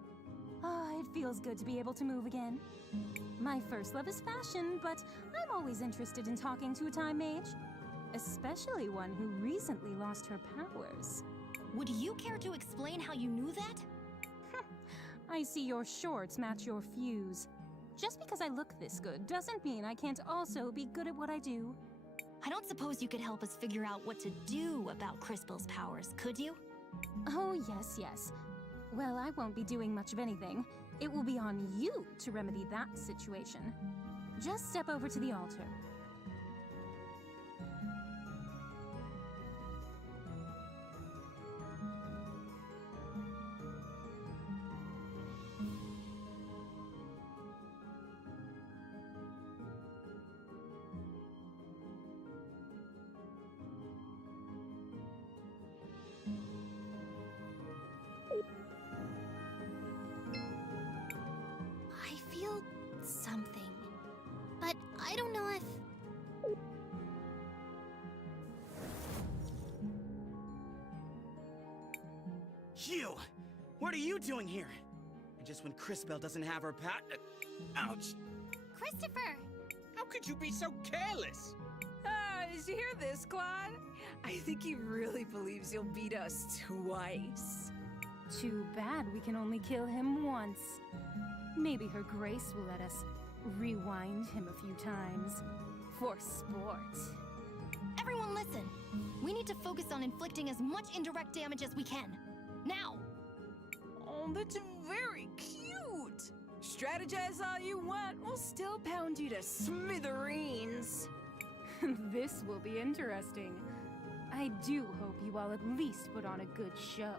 Ah, it feels good to be able to move again. My first love is fashion, but I'm always interested in talking to a time mage. Especially one who recently lost her powers. Would you care to explain how you knew that? I see your shorts match your fuse. Just because I look this good doesn't mean I can't also be good at what I do. I don't suppose you could help us figure out what to do about Crispel's powers, could you? Oh, yes. Well, I won't be doing much of anything. It will be on you to remedy that situation. Just step over to the altar. I feel something. But I don't know if... You! What are you doing here? And just when Crisbel doesn't have her ouch! Christopher! How could you be so careless? Did you hear this, Claude? I think he really believes you'll beat us twice. Too bad we can only kill him once. Maybe her grace will let us rewind him a few times. For sport. Everyone listen! We need to focus on inflicting as much indirect damage as we can. Now! Oh, that's very cute! Strategize all you want, we'll still pound you to smithereens. This will be interesting. I do hope you all at least put on a good show.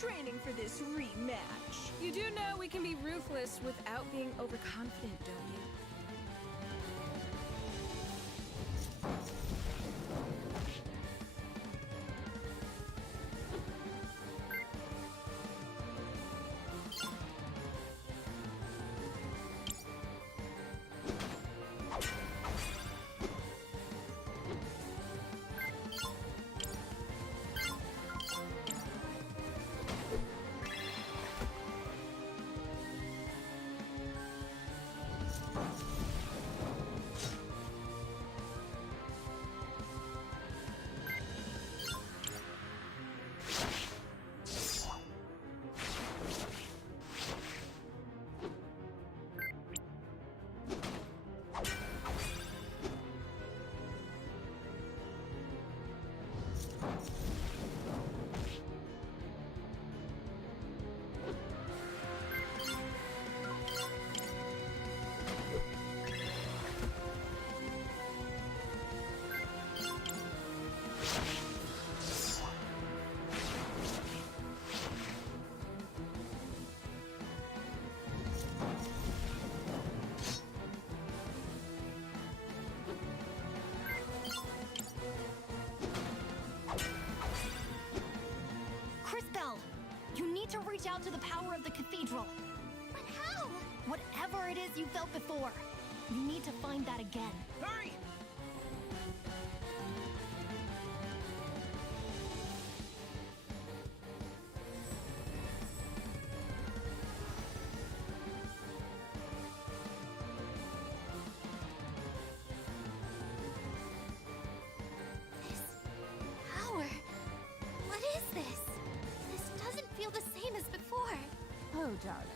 Training for this rematch. You do know we can be ruthless without being overconfident, don't you? You need to reach out to the power of the cathedral. But how? Whatever it is you felt before, you need to find that again. Hurry! Power? What is this? This doesn't feel the same as before. Oh, darling.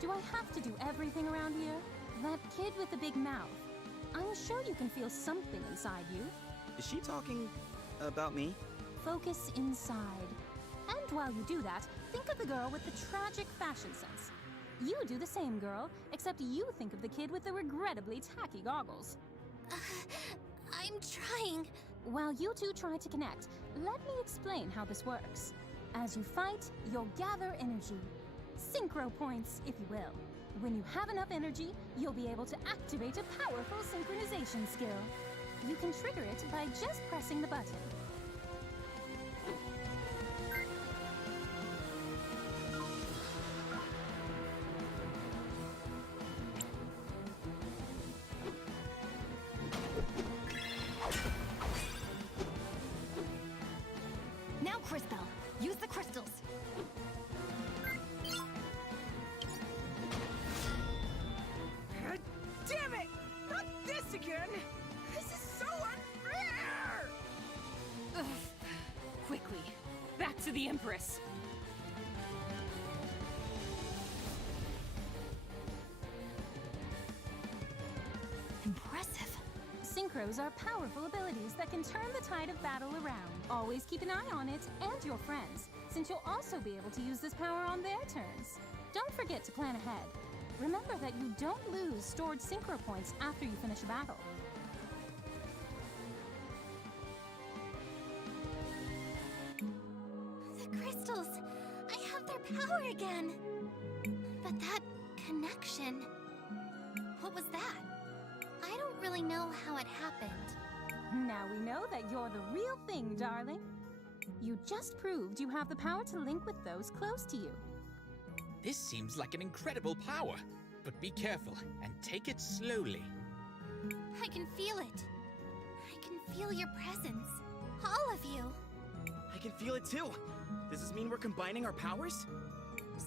Do I have to do everything around here? That kid with the big mouth. I'm sure you can feel something inside you. Is she talking about me? Focus inside. And while you do that, think of the girl with the tragic fashion sense. You do the same, girl, except you think of the kid with the regrettably tacky goggles. I'm trying. While you two try to connect, let me explain how this works. As you fight, you'll gather energy. Synchro points, if you will. When you have enough energy, you'll be able to activate a powerful synchronization skill. You can trigger it by just pressing the button. Now, Crisbell, use the crystals. Damn it! Not this again! This is so unfair! Ugh. Quickly, back to the Empress. Impressive. Synchros are powerful abilities that can turn the tide of battle around. Always keep an eye on it and your friends, since you'll also be able to use this power on their turns. Don't forget to plan ahead. Remember that you don't lose stored synchro points after you finish a battle. The crystals! I have their power again! But that connection... What was that? I don't really know how it happened. Now we know that you're the real thing, darling. You just proved you have the power to link with those close to you. This seems like an incredible power, but be careful and take it slowly. I can feel it. I can feel your presence. All of you. I can feel it too. Does this mean we're combining our powers?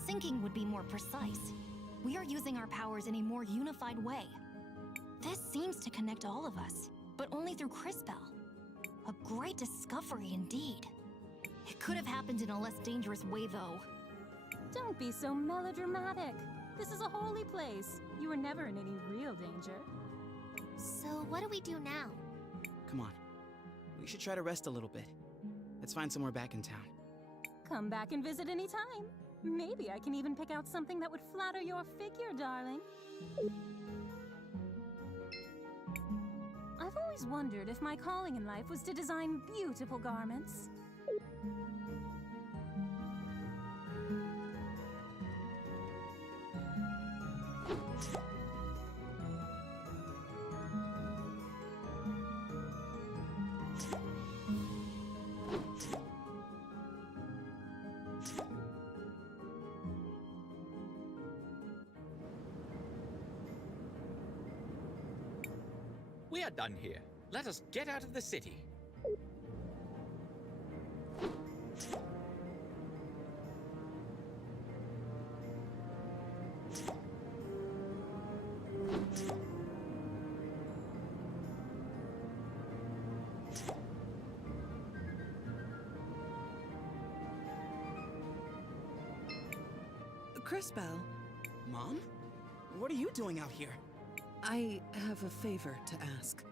Syncing would be more precise. We are using our powers in a more unified way. This seems to connect all of us, but only through Crisbell. A great discovery indeed. It could have happened in a less dangerous way, though. Don't be so melodramatic. This is a holy place. You were never in any real danger. So what do we do now? Come on. We should try to rest a little bit. Let's find somewhere back in town. Come back and visit any time. Maybe I can even pick out something that would flatter your figure, darling. I've always wondered if my calling in life was to design beautiful garments. We are done here. Let us get out of the city. Crisbell? Mom? What are you doing out here? I have a favor to ask.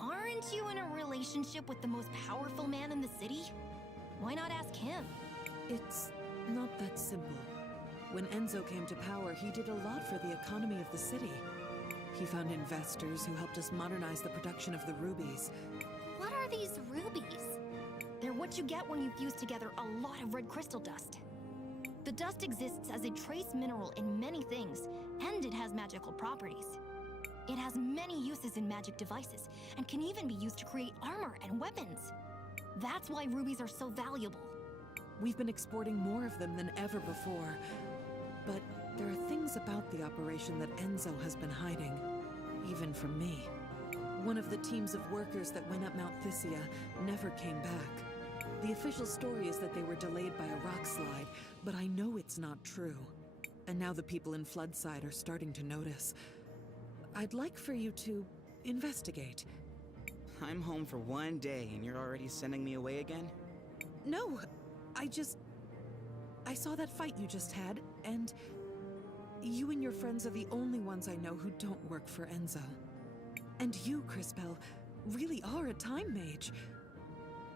Aren't you in a relationship with the most powerful man in the city? Why not ask him? It's not that simple. When Enzo came to power, he did a lot for the economy of the city. He found investors who helped us modernize the production of the rubies. What are these rubies? They're what you get when you fuse together a lot of red crystal dust. The dust exists as a trace mineral in many things, and it has magical properties. It has many uses in magic devices, and can even be used to create armor and weapons. That's why rubies are so valuable. We've been exporting more of them than ever before. But there are things about the operation that Enzo has been hiding, even from me. One of the teams of workers that went up Mount Thysia never came back. The official story is that they were delayed by a rock slide, but I know it's not true. And now the people in Floodside are starting to notice. I'd like for you to investigate. I'm home for one day and you're already sending me away again? No, I saw that fight you just had, and you and your friends are the only ones I know who don't work for Enzo. And you, Crispell, really are a time mage.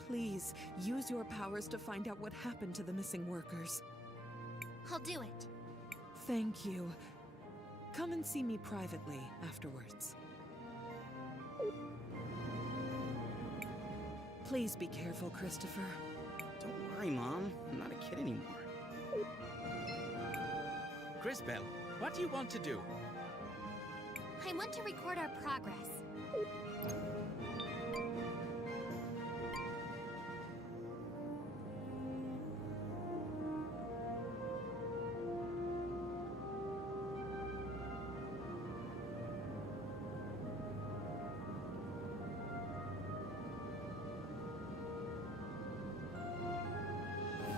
Please, use your powers to find out what happened to the missing workers. I'll do it. Thank you. Come and see me privately afterwards. Please be careful, Christopher. Don't worry, Mom. I'm not a kid anymore. Crisbell, what do you want to do? I want to record our progress.